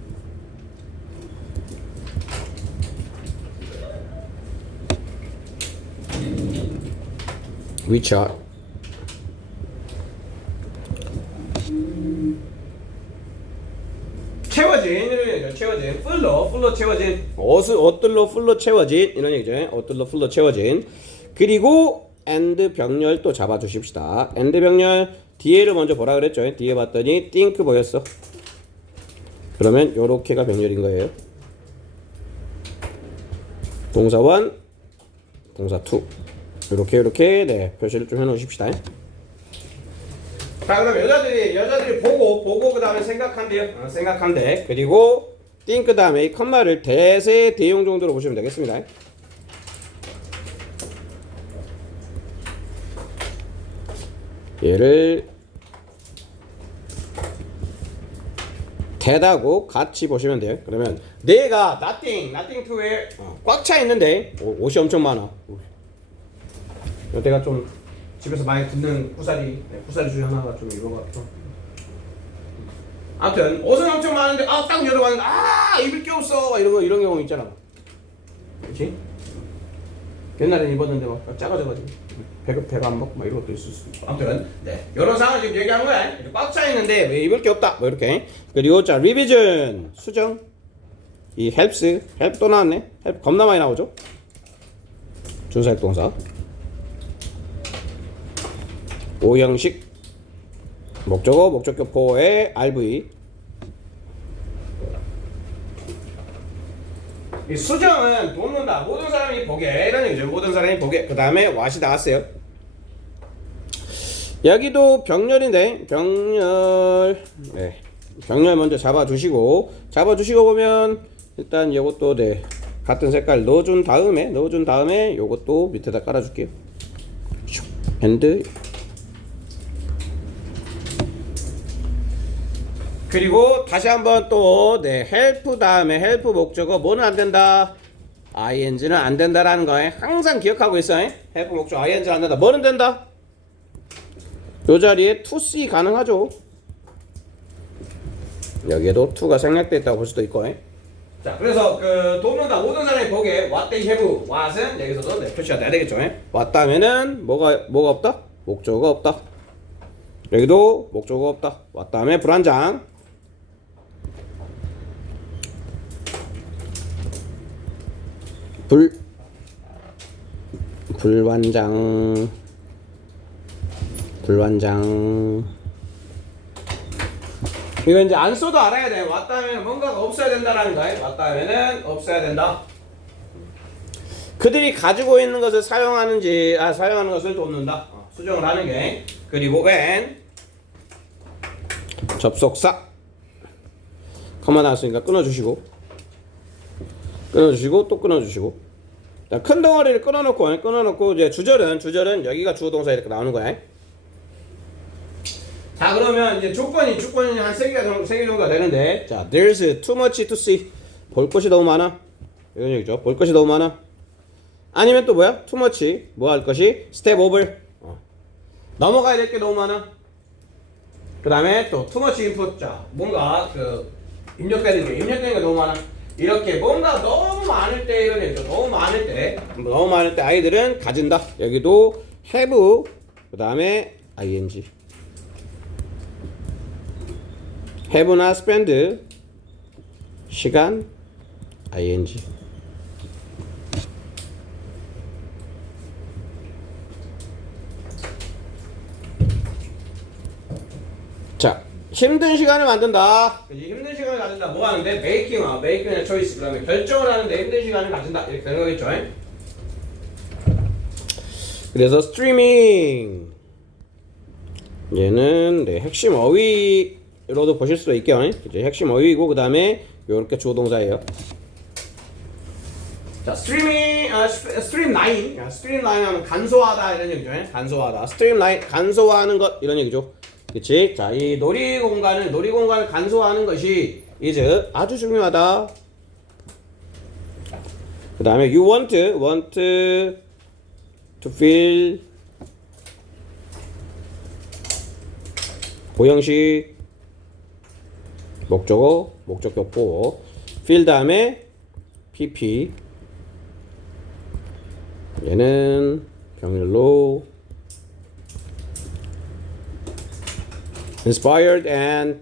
위쳐. 채워진 이런 얘기죠. 채워진 풀로 채워진 옷들로 풀로 채워진 이런 얘기죠. 옷들로 풀로 채워진. 그리고 and 병렬 또 잡아주십시다. and 병렬 뒤에를 먼저 보라 그랬죠. 뒤에 봤더니 think 보였어. 그러면 요렇게가 병렬인 거예요. 동사 1, 동사 2 요렇게 네 표시를 좀 해놓으십시다. 자, 그럼 여자들이 보고 그 다음에 생각한대요. 생각한대. 그리고 think 그 다음에 이 컴마를 대세 대용 정도로 보시면 되겠습니다. 얘를 대다고 같이 보시면 돼요. 그러면 내가 nothing to wear 꽉 차 있는데 옷이 엄청 많아. 내가 좀 집에서 많이 듣는 구사리 중에 하나가 좀 이거 같아. 아무튼 옷은 엄청 많은데 딱 열어봤는데 입을 게 없어 이런 경우 있잖아. 그렇지? 옛날엔 입었는데 막 작아져가지고 배가 안 먹고 막 이런 것도 있을 수 있고. 아무튼 네 이런 상황을 지금 얘기하는 거야. 꽉 차 있는데 왜 입을 게 없다 뭐 이렇게. 그리고 자 리비전 수정. 이 헬프 또 나왔네. 헬프 겁나 많이 나오죠. 준사역 동사. 오형식 목적어 목적격포의 RV. 이 수정은 돕는다. 모든 사람이 보게 이런 얘기죠. 모든 사람이 보게. 그 다음에 what이 나왔어요. 여기도 병렬인데 병렬 먼저 잡아주시고 보면 일단 요것도 네 같은 색깔 넣어준 다음에 요것도 밑에다 깔아줄게요. 핸드. 그리고 다시 한번 또 help 다음에 help 목적어 뭐는 안 된다? ing는 안 된다라는 거에 항상 기억하고 있어. help 목적어 ing 안 된다. 뭐는 된다? 요 자리에 to see 가능하죠. 여기에도 to가 생략되어 있다고 볼 수도 있고. 자, 그래서 그 돕는다 모든 사람이 보게 what they have what은 여기서도 표시가 돼야 되겠죠. 왔다면은 뭐가 없다? 목적어가 없다. 여기도 목적어가 없다. 왔다면 불안장. 불완장. 이거 이제 안 써도 알아야 돼. 왔다면 뭔가가 없어야 된다라는 거야. 왔다면은 없어야 된다. 그들이 가지고 있는 것을 사용하는 것을 돕는다. 수정을 하는 게. 그리고 when 접속사 컴마 나왔으니까 끊어주시고 또 끊어주시고. 자, 큰 덩어리를 끊어놓고 이제 주절은 여기가 주어 동사 이렇게 나오는 거야. 자, 그러면 이제 조건이 한 3개 정도가 되는데, 자, there's too much to see. 볼 것이 너무 많아. 이런 얘기죠. 볼 것이 너무 많아. 아니면 또 뭐야? too much. 뭐 할 것이? step over. 넘어가야 될 게 너무 많아. 그 다음에 또 too much input. 자, 뭔가 입력되는 게 너무 많아. 이렇게 뭔가 너무 많을 때 이런 얘기죠. 너무 많을 때 아이들은 가진다. 여기도 have. 그 다음에 ing. have나 spend 시간 ing. 자, 힘든 시간을 만든다. 그치? 힘든 시간을 가진다. 뭐 하는데? making choice. 그다음에 결정을 하는데 힘든 시간을 가진다. 이렇게 되는 거겠죠. 그래서 streaming 얘는 핵심 어휘로도 보실 수도 있게요. 그치? 핵심 어휘이고 그 다음에 요렇게 주어 동사예요. 자, streamline 하면 간소하다 이런 얘기죠. 간소하다. streamline 간소화하는 것 이런 얘기죠. 그치? 자, 이 놀이공간을 간소화하는 것이 이제 아주 중요하다. 그 다음에 you want to feel 보형식 목적어 목적격보 feel 다음에 pp 얘는 병렬로 inspired and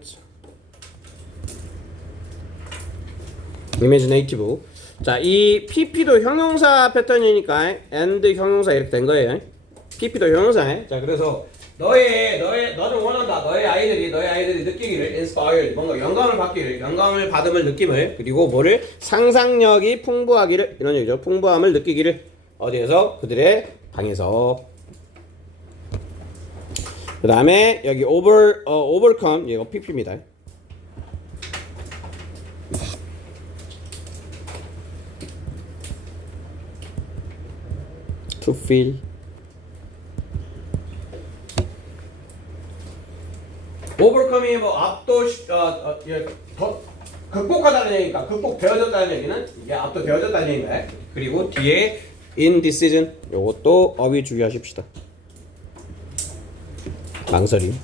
imaginative. 자, 이 pp도 형용사 패턴이니까 and 형용사 이렇게 된 거예요. pp도 형용사에. 자, 그래서 너는 원한다. 너의 아이들이 느끼기를 inspired, 뭔가 영감을 받음을 느낌을, 그리고 뭐를 상상력이 풍부하기를, 이런 얘기죠. 풍부함을 느끼기를 어디에서? 그들의 방에서. 그 다음에 여기 overcome 이거 pp입니다. to feel overcome이 뭐 극복하다는 얘기니까 극복되어졌다는 얘기는 이게 압도되어졌다는 얘기인가요? 그리고 뒤에 indecision 요것도 어휘 주의하십시다. 망설임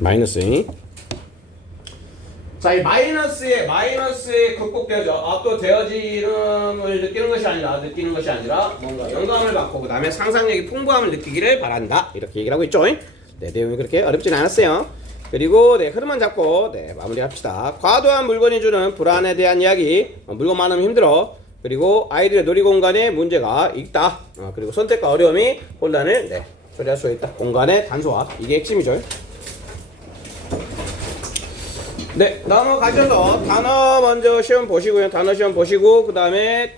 마이너스. 자, 이 마이너스에 극복되어져 압도되어짐을 느끼는 것이 아니라 뭔가 영감을 받고 그 다음에 상상력이 풍부함을 느끼기를 바란다. 이렇게 얘기를 하고 있죠. 네, 내용이 그렇게 어렵진 않았어요. 그리고 흐름만 잡고 마무리합시다. 과도한 물건이 주는 불안에 대한 이야기. 물건 많으면 힘들어. 그리고 아이들의 놀이공간에 문제가 있다. 그리고 선택과 어려움이 혼란을 초래할 수 있다. 공간의 단소화 이게 핵심이죠. 넘어가셔서 단어 먼저 시험 보시고요. 단어 시험 보시고 그 다음에